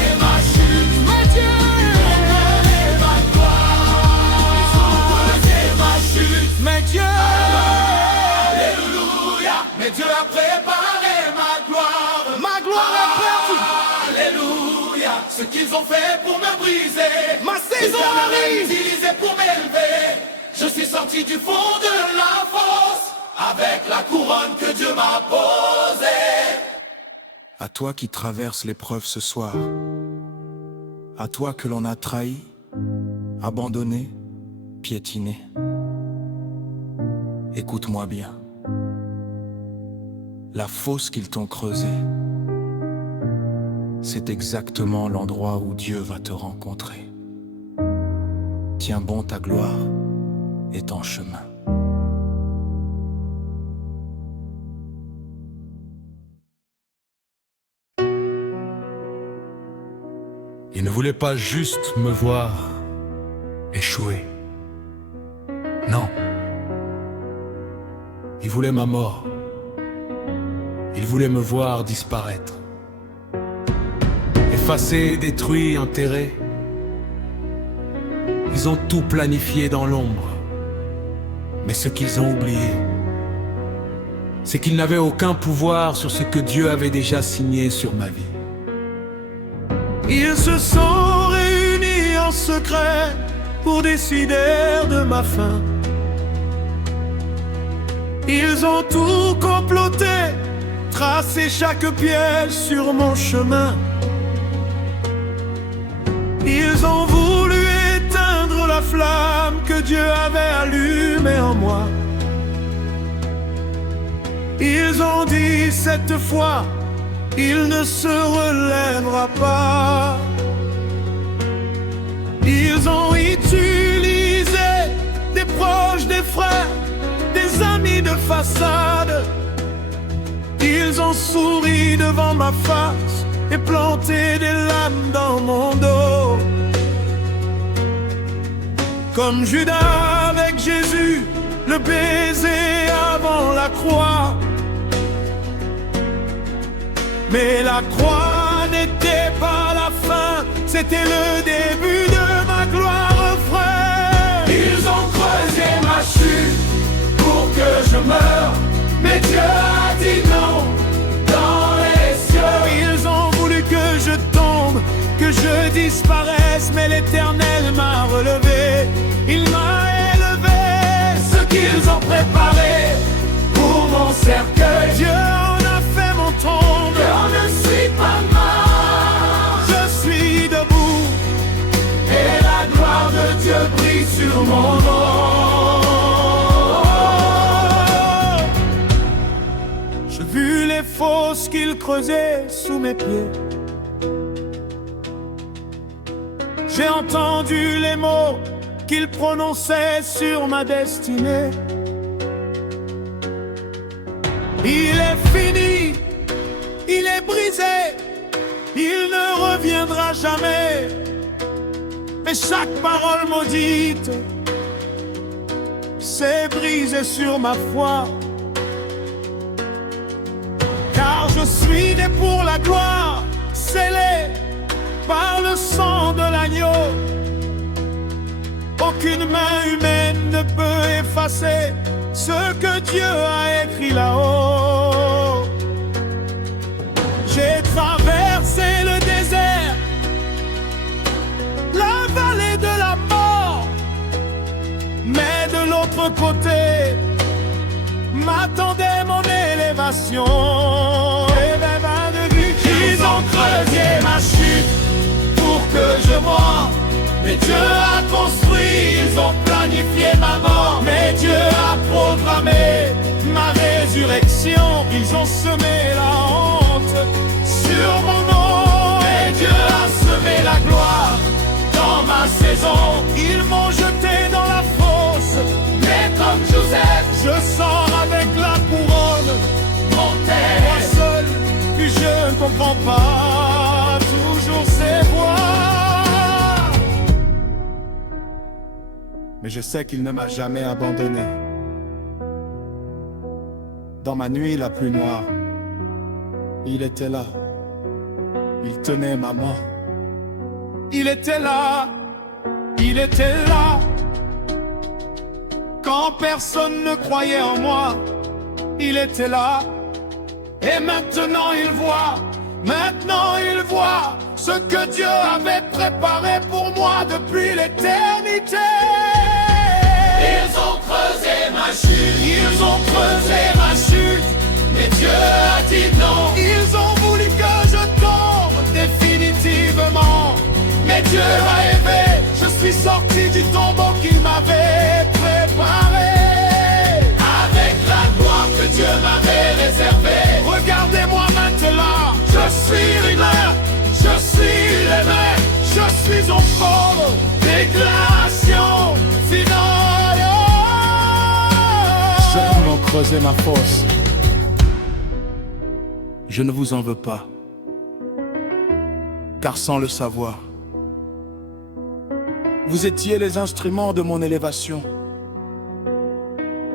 ce qu'ils ont fait pour me briser. Ma saison arrive. Utilisé pour m'élever. Je suis sorti du fond de la fosse avec la couronne que Dieu m'a posée. À toi qui traverses l'épreuve ce soir, à toi que l'on a trahi, abandonné, piétiné, écoute-moi bien. La fosse qu'ils t'ont creusée, c'est exactement l'endroit où Dieu va te rencontrer. Tiens bon, ta gloire est en chemin. Il ne voulait pas juste me voir échouer. Non. Il voulait ma mort. Il voulait me voir disparaître. Effacé, détruit, enterré. Ils ont tout planifié dans l'ombre. Mais ce qu'ils ont oublié, c'est qu'ils n'avaient aucun pouvoir sur ce que Dieu avait déjà signé sur ma vie. Ils se sont réunis en secret pour décider de ma fin. Ils ont tout comploté, tracé chaque piège sur mon chemin. Ils ont voulu éteindre la flamme que Dieu avait allumée en moi. Ils ont dit cette fois, il ne se relèvera pas. Ils ont utilisé des proches, des frères, des amis de façade. Ils ont souri devant ma face et planté des lames dans mon dos. Comme Judas avec Jésus, le baiser avant la croix. Mais la croix n'était pas la fin, c'était le début de ma gloire, frère. Ils ont creusé ma chute pour que je meure, mais Dieu a dit non dans les cieux. Ils ont voulu que je tombe, que je disparaisse, mais l'Éternel m'a relevé, il m'a élevé. Ce qu'ils ont préparé pour mon cercueil, Dieu en a fait mon tombe. je ne suis pas mort, Je suis debout et la gloire de Dieu brille sur mon nom. J'ai vu les fosses qu'ils creusaient sous mes pieds. J'ai entendu les mots qu'ils prononçaient sur ma destinée. Il est fini, il est brisé, il ne reviendra jamais. Mais chaque parole maudite s'est brisée sur ma foi. Car je suis né pour la gloire, scellé par le sang de l'agneau. Aucune main humaine ne peut effacer ce que Dieu a écrit là-haut. J'ai traversé le désert, la vallée de la mort, mais de l'autre côté m'attendait mon élévation. Ils ont creusé ma chute pour que je mourre, mais Dieu a construit, ils ont planifié ma mort, mais Dieu a programmé ma résurrection. Ils ont semé la honte sur mon nom, et Dieu a semé la gloire dans ma saison. ils m'ont jeté dans la fosse, Mais comme Joseph, je sors avec la couronne. mon Moi terre, seul, puis je ne comprends pas toujours ces voix. Mais je sais qu'il ne m'a jamais abandonné. Dans ma nuit la plus noire, il était là. Il tenait ma main. Il était là. Il était là. Quand personne ne croyait en moi, il était là. Et maintenant il voit ce que Dieu avait préparé pour moi depuis l'éternité. Ils ont creusé ma chute, Ils ont creusé ma chute, mais Dieu a dit non. ils ont voulu que je tombe définitivement. Mais Dieu a aimé, je suis sorti du tombeau qu'il m'avait préparé. Avec la gloire que Dieu m'avait réservée, Regardez-moi maintenant, je suis leader, je suis l'aimé, je suis en forme. Déclaration finale. Ceux qui m'ont creusé ma fosse, je ne vous en veux pas, car sans le savoir, vous étiez les instruments de mon élévation.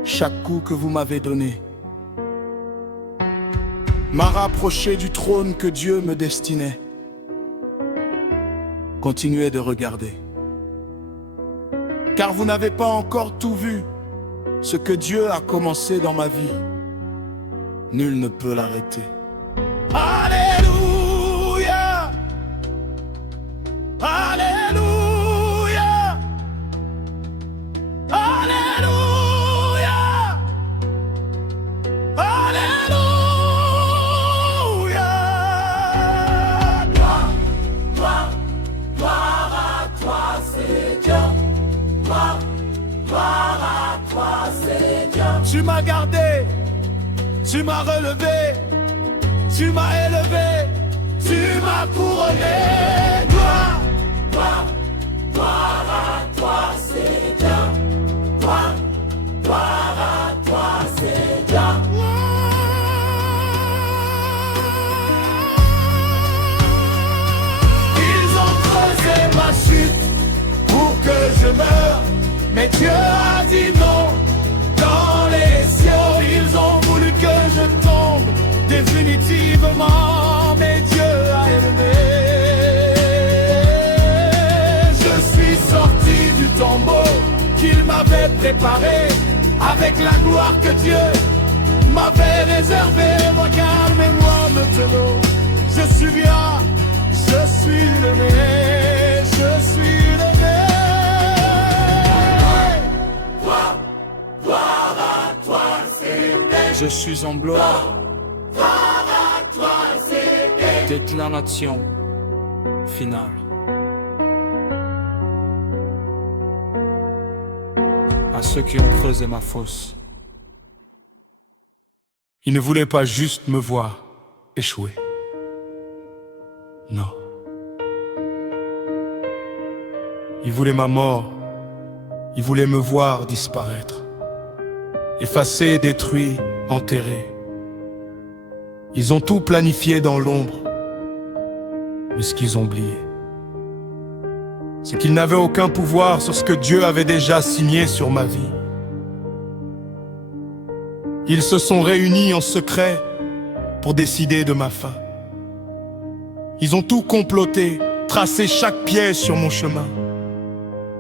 Chaque coup que vous m'avez donné m'a rapproché du trône que Dieu me destinait. Continuez de regarder, car vous n'avez pas encore tout vu. Ce que Dieu a commencé dans ma vie, nul ne peut l'arrêter. Alléluia, Alléluia, Alléluia, Alléluia. gloire à toi Seigneur, gloire à toi Seigneur. Tu m'as gardé, tu m'as relevé, tu m'as élevé, tu m'as couronné. Gloire, Gloire à toi Seigneur, gloire à toi Seigneur. Ils ont creusé ma chute pour que je meure, mais Dieu a dit non. Dans les cieux, ils ont voulu que je tombe définitivement, mais Dieu a aimé. Je suis sorti du tombeau qu'il m'avait préparé, avec la gloire que Dieu m'avait réservée. Moi, calmez-moi maintenant, je suis bien, je suis l'aimé, je suis l'aimé. Je suis en gloire. Déclaration finale. À ceux qui ont creusé ma fosse, ils ne voulaient pas juste me voir échouer. Non. Ils voulaient ma mort. Ils voulaient me voir disparaître. Effacé, détruit, enterré. Ils ont tout planifié dans l'ombre. Mais ce qu'ils ont oublié, c'est qu'ils n'avaient aucun pouvoir sur ce que Dieu avait déjà signé sur ma vie. Ils se sont réunis en secret pour décider de ma fin. Ils ont tout comploté, tracé chaque piège sur mon chemin.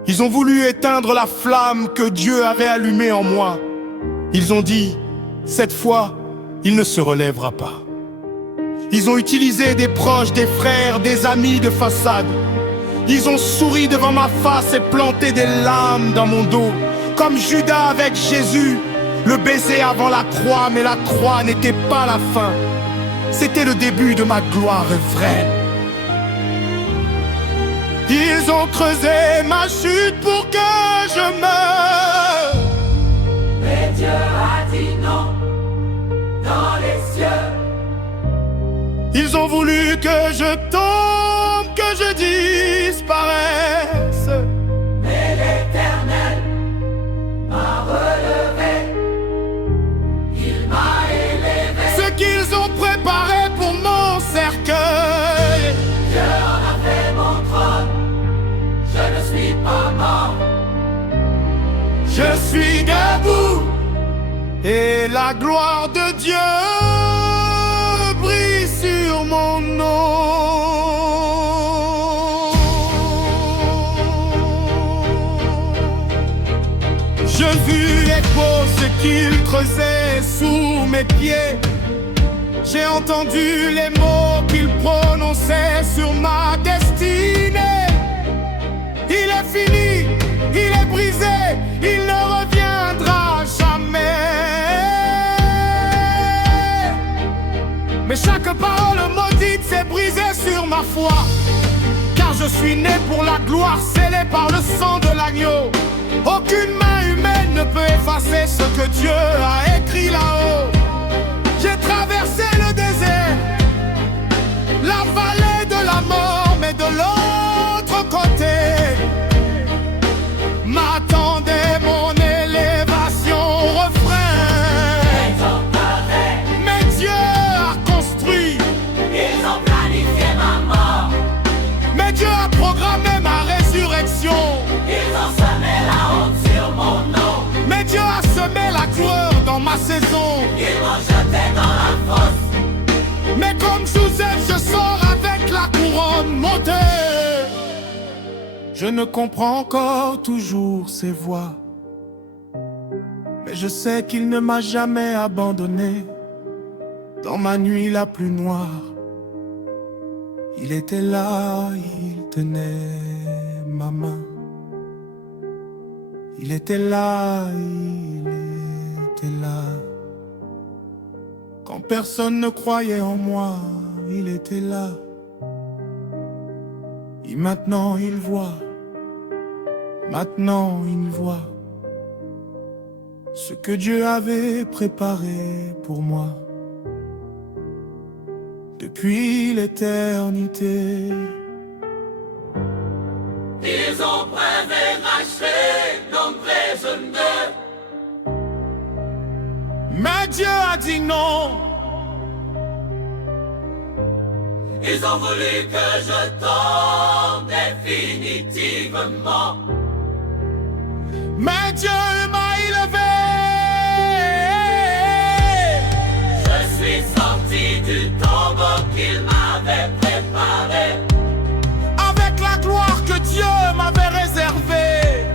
Ils ont voulu éteindre la flamme que Dieu avait allumée en moi. Ils ont dit, cette fois, il ne se relèvera pas. Ils ont utilisé des proches, des frères, des amis de façade. Ils ont souri devant ma face et planté des lames dans mon dos. Comme Judas avec Jésus, le baiser avant la croix, mais la croix n'était pas la fin. C'était le début de ma gloire vraie. Ils ont creusé ma chute pour que je meure. Mais Dieu a dit non, dans les cieux. Ils ont voulu que je tombe, que je disparaisse. Mais l'Éternel m'a relevé, il m'a élevé. Ce qu'ils ont préparé pour mon cercueil, Dieu en a fait mon trône, je ne suis pas mort. je suis debout et la gloire de Dieu brille sur mon nom. Je vis les fosses qu'ils creusaient sous mes pieds. J'ai entendu les mots qu'il prononçait sur ma destinée. Il est fini, il est brisé, il ne reviendra jamais. Mais chaque parole maudite s'est brisée sur ma foi, car je suis né pour la gloire, scellé par le sang de l'agneau. Aucune main humaine ne peut effacer ce que Dieu a écrit là-haut. J'ai traversé le désert, la vallée de la mort, mais de l'autre côté m'attendait mon élévation au refrain. Mais Dieu a construit, Ils ont planifié ma mort, mais Dieu a programmé ma résurrection. ils ont semé la honte sur mon nom, Mais Dieu a semé la couleur dans ma saison. ils m'ont jeté dans la fosse. Mais comme Joseph, je sors avec la couronne montée. Je ne comprends encore toujours ses voix, mais je sais qu'il ne m'a jamais abandonné. Dans ma nuit la plus noire, il était là, il tenait ma main. Il était là, il était là. Quand personne ne croyait en moi, il était là. Et maintenant il voit, ce que Dieu avait préparé pour moi depuis l'éternité. Ils ont prévu racheter, donc raisonneux. Mais Dieu a dit non. Ils ont voulu que je tombe définitivement. Mais Dieu m'a élevé. Je suis sorti du tombeau qu'il m'avait préparé. Avec la gloire que Dieu m'avait réservée.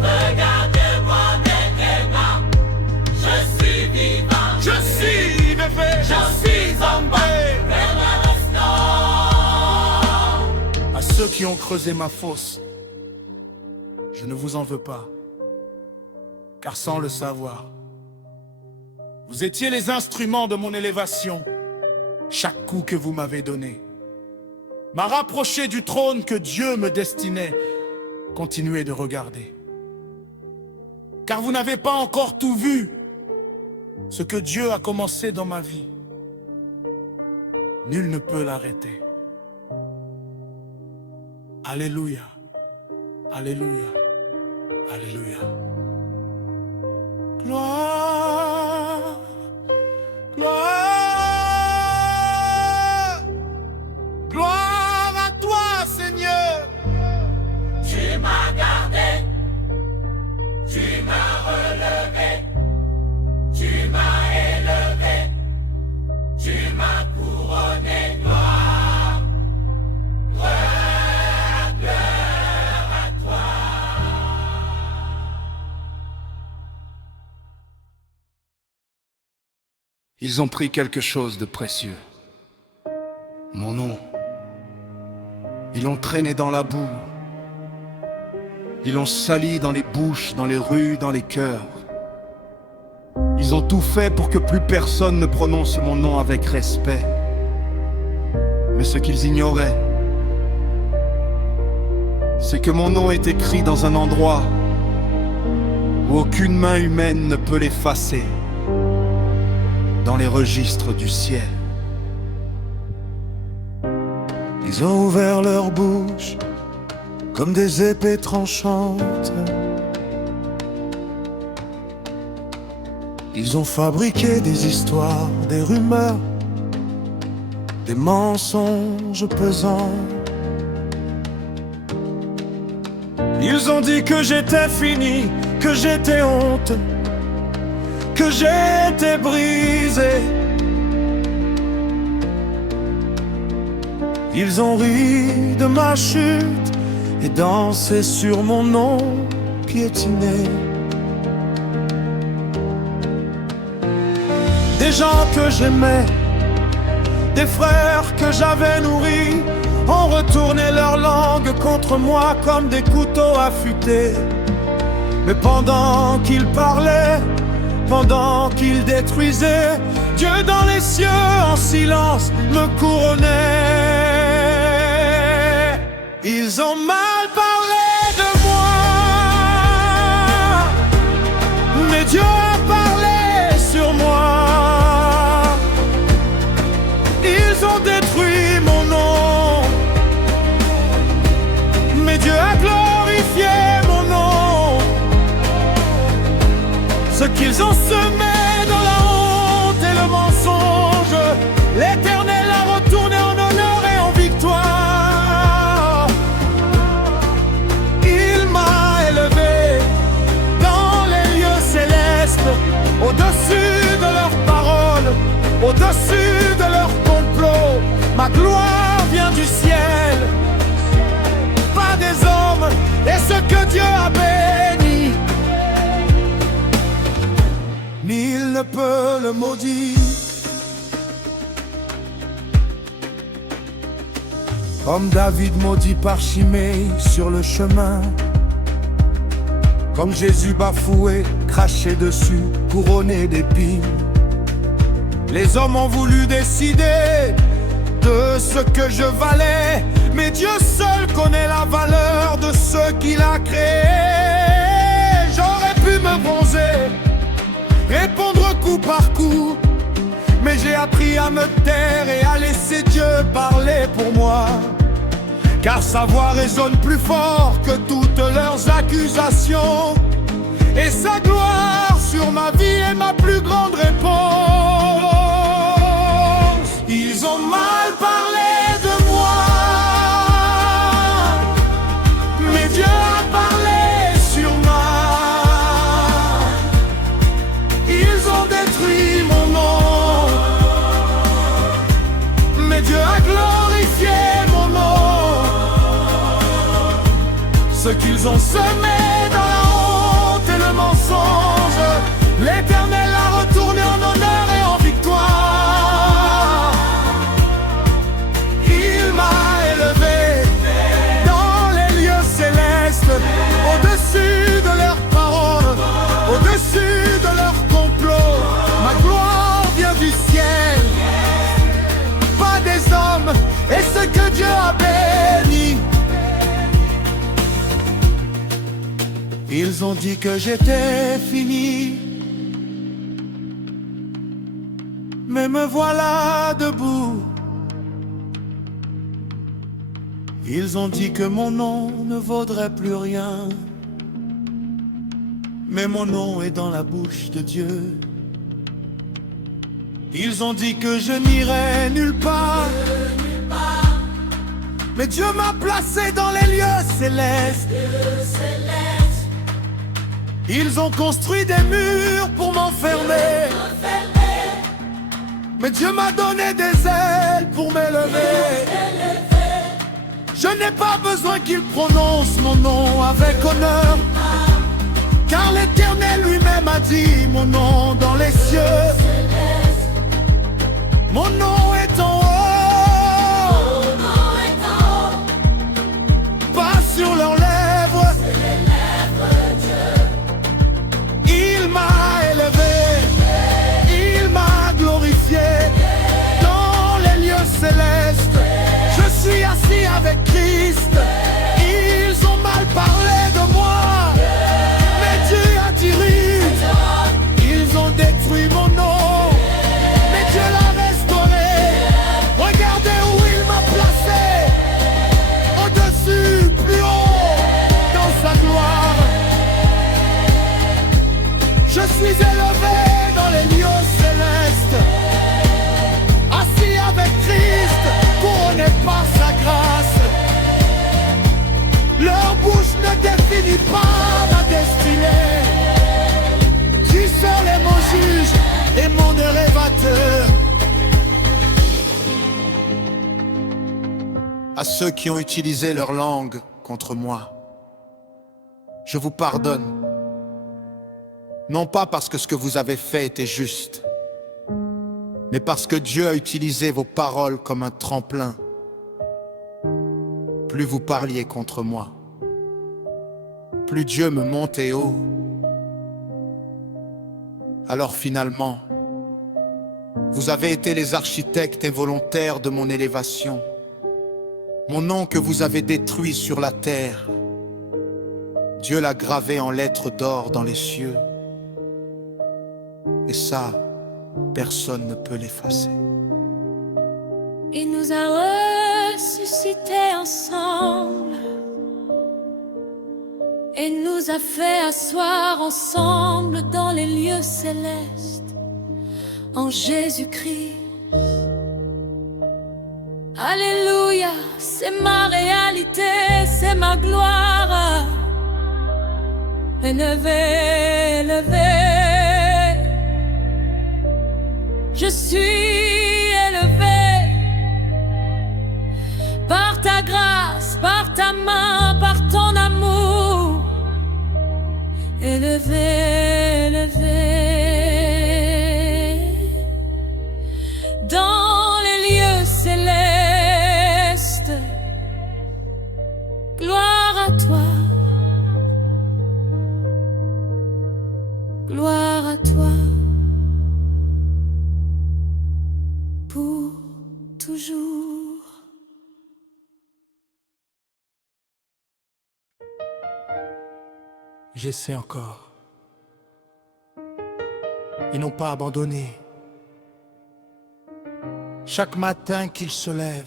Regardez-moi, Nekema, je suis vivant. Je suis bébé, Je suis en bas vers le restant. À ceux qui ont creusé ma fosse, je ne vous en veux pas, car sans le savoir, vous étiez les instruments de mon élévation. Chaque coup que vous m'avez donné m'a rapproché du trône que Dieu me destinait. Continuez de regarder, car vous n'avez pas encore tout vu. Ce que Dieu a commencé dans ma vie, nul ne peut l'arrêter. Alléluia, alléluia, alléluia. Gloire, gloire, gloire à toi, Seigneur. Tu m'as gardé, tu m'as relevé, tu m'as élevé, tu m'as couronné. Gloire, gloire, gloire à toi. Ils ont pris quelque chose de précieux. Mon nom. Ils l'ont traîné dans la boue. Ils l'ont sali dans les bouches, dans les rues, dans les cœurs. Ils ont tout fait pour que plus personne ne prononce mon nom avec respect. Mais ce qu'ils ignoraient, c'est que mon nom est écrit dans un endroit où aucune main humaine ne peut l'effacer, dans les registres du ciel. Ils ont ouvert leur bouche comme des épées tranchantes. Ils ont fabriqué des histoires, des rumeurs, des mensonges pesants. Ils ont dit que j'étais fini, que j'étais honte, que j'étais brisé. Ils ont ri de ma chute et dansé sur mon nom piétiné. des gens que j'aimais, des frères que j'avais nourris, ont retourné leur langue contre moi comme des couteaux affûtés. Mais pendant qu'ils parlaient, pendant qu'ils détruisaient, Dieu dans les cieux en silence me couronnait. Ils ont mal parlé de moi, mais Dieu a parlé sur moi. Ils ont détruit mon nom, mais Dieu a glorifié mon nom. Ce qu'ils ont semé dans la honte et le mensonge, l'Éternel a retourné en honneur et en victoire. Il m'a élevé dans les lieux célestes, au-dessus de leurs paroles, au-dessus de leurs complots. Ma gloire vient du ciel, pas des hommes, et ce que Dieu a béni, nul ne peut le maudire. Comme David maudit par Chimée sur le chemin, comme Jésus bafoué, craché dessus, couronné d'épines. Les hommes ont voulu décider de ce que je valais, mais Dieu seul connaît la valeur de ce qu'il a créé. J'aurais pu me bronzer, répondre coup par coup, mais j'ai appris à me taire et à laisser Dieu parler pour moi. Car sa voix résonne plus fort que toutes leurs accusations, et sa gloire sur ma vie est ma plus grande réponse. Ils ont mal parlé de moi, mais Dieu a parlé sur moi. Ils ont détruit mon nom, mais Dieu a glorifié mon nom. Ce qu'ils ont semé dans la honte et le mensonge, l'Éternel a retourné en honneur et en victoire. Il m'a élevé dans les lieux célestes, au-dessus de leurs paroles, au-dessus de leurs complots. Ma gloire vient du ciel, pas des hommes, et ce que Dieu a béni. Ils ont dit que j'étais fini, mais me voilà debout. Ils ont dit que mon nom ne vaudrait plus rien, mais mon nom est dans la bouche de Dieu. Ils ont dit que je n'irai nulle part, mais Dieu m'a placé dans les lieux célestes. Ils ont construit des murs pour m'enfermer, mais Dieu m'a donné des ailes pour m'élever. Je n'ai pas besoin qu'il prononce mon nom avec honneur, car l'Éternel lui-même a dit mon nom dans les cieux. Mon nom est en haut, pas sur leurs lèvres. Il m'a élevé, il m'a glorifié dans les lieux célestes. Je suis assis avec Christ. Ils ont mal parlé de moi, mais Dieu a dirigé. Ils ont détruit mon nom, mais Dieu l'a restauré. Regardez où il m'a placé, au-dessus, plus haut, dans sa gloire. Je suis élevé dans les lieux célestes, assis avec Christ, couronné par sa grâce. Leur bouche ne définit pas ma destinée. Tu seul est mon juge et mon élévateur. À ceux qui ont utilisé leur langue contre moi, je vous pardonne. Non pas parce que ce que vous avez fait était juste, mais parce que Dieu a utilisé vos paroles comme un tremplin. Plus vous parliez contre moi, plus Dieu me montait haut. Alors finalement, vous avez été les architectes et volontaires de mon élévation. Mon nom que vous avez détruit sur la terre, Dieu l'a gravé en lettres d'or dans les cieux. Et ça, personne ne peut l'effacer. Il nous a ressuscités ensemble et nous a fait asseoir ensemble dans les lieux célestes en Jésus-Christ. Alléluia, c'est ma réalité, c'est ma gloire. Élevé, élevé, je suis élevé par ta grâce, par ta main, par ton amour. Élevé, élevé dans les lieux célestes. Gloire à toi, gloire à toi, pour toujours. J'essaie encore. Ils n'ont pas abandonné. Chaque matin qu'ils se lèvent,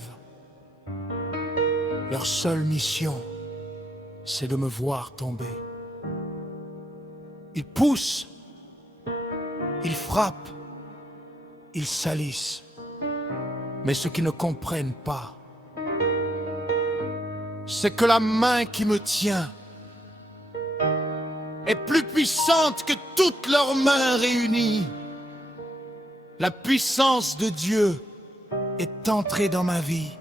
leur seule mission, c'est de me voir tomber. Ils poussent, ils frappent, ils salissent. Mais ce qu'ils ne comprennent pas, c'est que la main qui me tient est plus puissante que toutes leurs mains réunies. La puissance de Dieu est entrée dans ma vie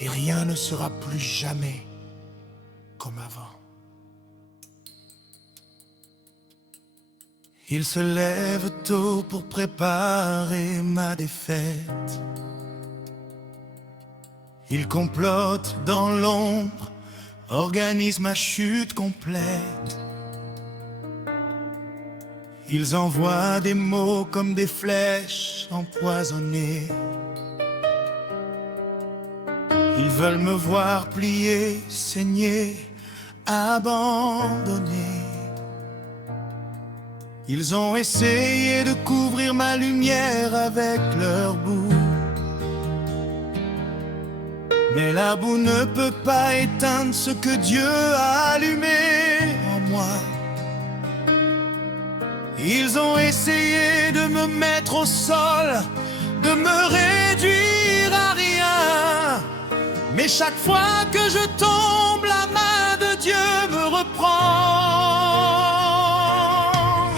et rien ne sera plus jamais comme avant. Ils se lèvent tôt pour préparer ma défaite. Ils complotent dans l'ombre, organisent ma chute complète. Ils envoient des mots comme des flèches empoisonnées. Ils veulent me voir plier, saigner, abandonner. Ils ont essayé de couvrir ma lumière avec leur boue. Mais la boue ne peut pas éteindre ce que Dieu a allumé en moi. Ils ont essayé de me mettre au sol, de me réduire à rien. Mais chaque fois que je tombe, la main de Dieu me reprend.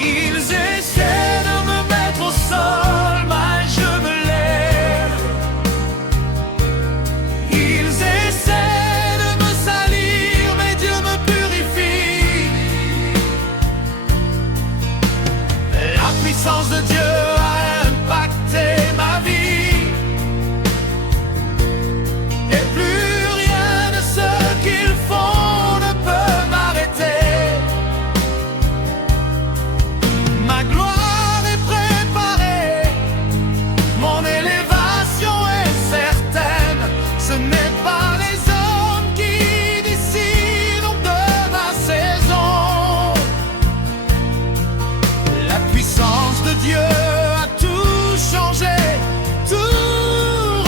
Ils essaient de me mettre au sol, mais je me lève. Ils essaient de me salir, mais Dieu me purifie. La puissance de Dieu a impacté ma vie. Et plus rien de ce qu'ils font ne peut m'arrêter. Ma gloire est préparée, mon élévation est certaine. Ce n'est pas les hommes qui décident de ma saison. La puissance de Dieu a tout changé, tout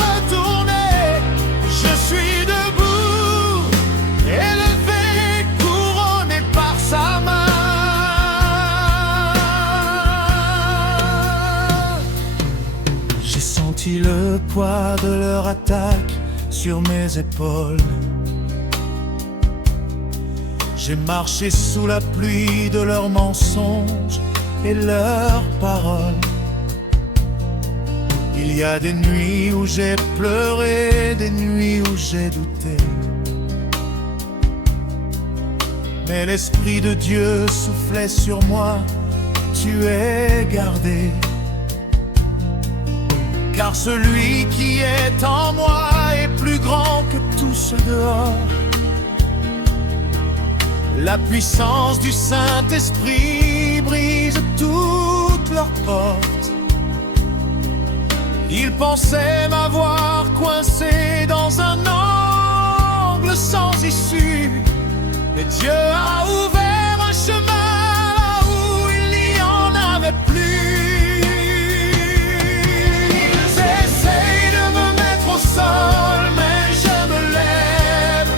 retourné. Je suis debout, élevé, couronné par sa main. J'ai senti le poids de leur attaque sur mes épaules. J'ai marché sous la pluie de leurs mensonges et leurs paroles. Il y a des nuits où j'ai pleuré, des nuits où j'ai douté. Mais l'Esprit de Dieu soufflait sur moi, tu es gardé. car celui qui est en moi est plus grand que tout ce dehors. La puissance du Saint-Esprit brise toutes leurs portes. Ils pensaient m'avoir coincé dans un angle sans issue, mais Dieu a ouvert un chemin là où il n'y en avait plus. Ils essayent de me mettre au sol, mais je me lève.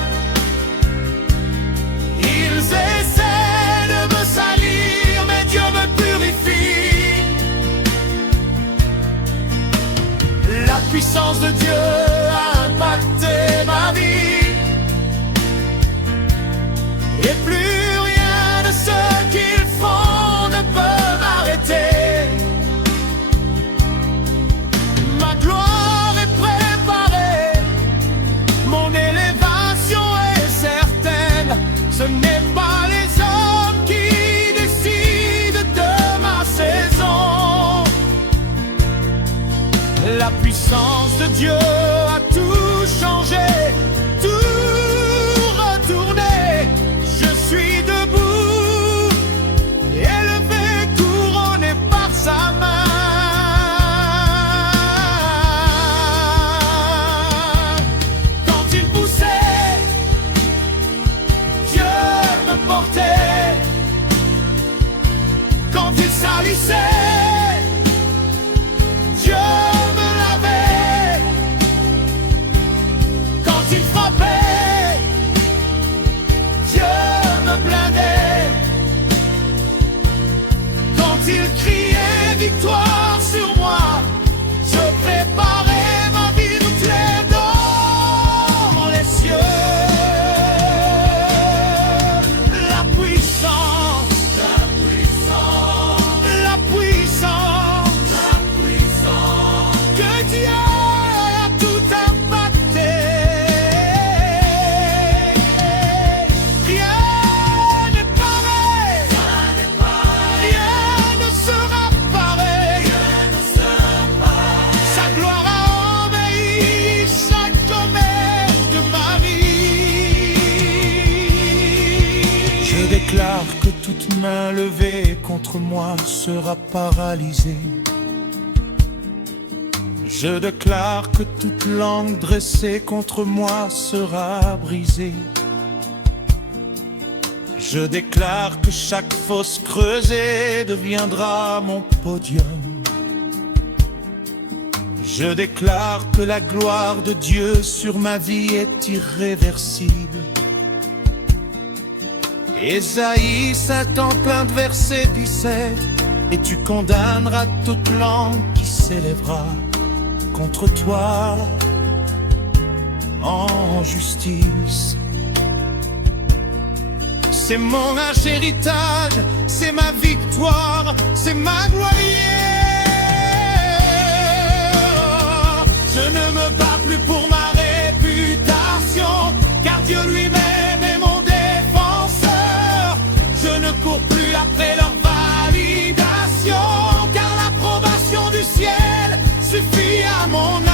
Ils essaient de me salir, mais Dieu me purifie. La puissance de Dieu a impacté ma vie, et plus rien de ce qu'ils font ne peut m'arrêter. Ma gloire est préparée, mon élévation est certaine. Ce n'est pas les hommes qui décident de ma saison. La puissance de Dieu a tout changé, tout retourné. Je suis debout, élevé, couronné par sa main. Quand il poussait, Dieu me portait. Quand il salissait, Dieu me lavait. Quand il frappait, Dieu me blindait. Quand il criait victoire sur moi, je préparais ma vie de clé dans les cieux. La puissance, la puissance, la puissance, la puissance que Dieu a tout impacté. Rien n'est pareil, rien ne sera pareil. Sa gloire a envahi chaque domaine de ma vie. Je déclare que toute main levée contre moi sera paralysée. Je déclare que toute langue dressée contre moi sera brisée. Je déclare que chaque fosse creusée deviendra mon podium. Je déclare que la gloire de Dieu sur ma vie est irréversible. Ésaïe 7 en plein de verset 17. Et tu condamneras toute langue qui s'élèvera contre toi en justice. C'est mon héritage, c'est ma victoire, c'est ma gloire. Je ne me bats plus pour ma réputation, car Dieu lui-même est mon défenseur. Je ne cours plus après leur validation, car l'approbation du ciel suffit à mon âme.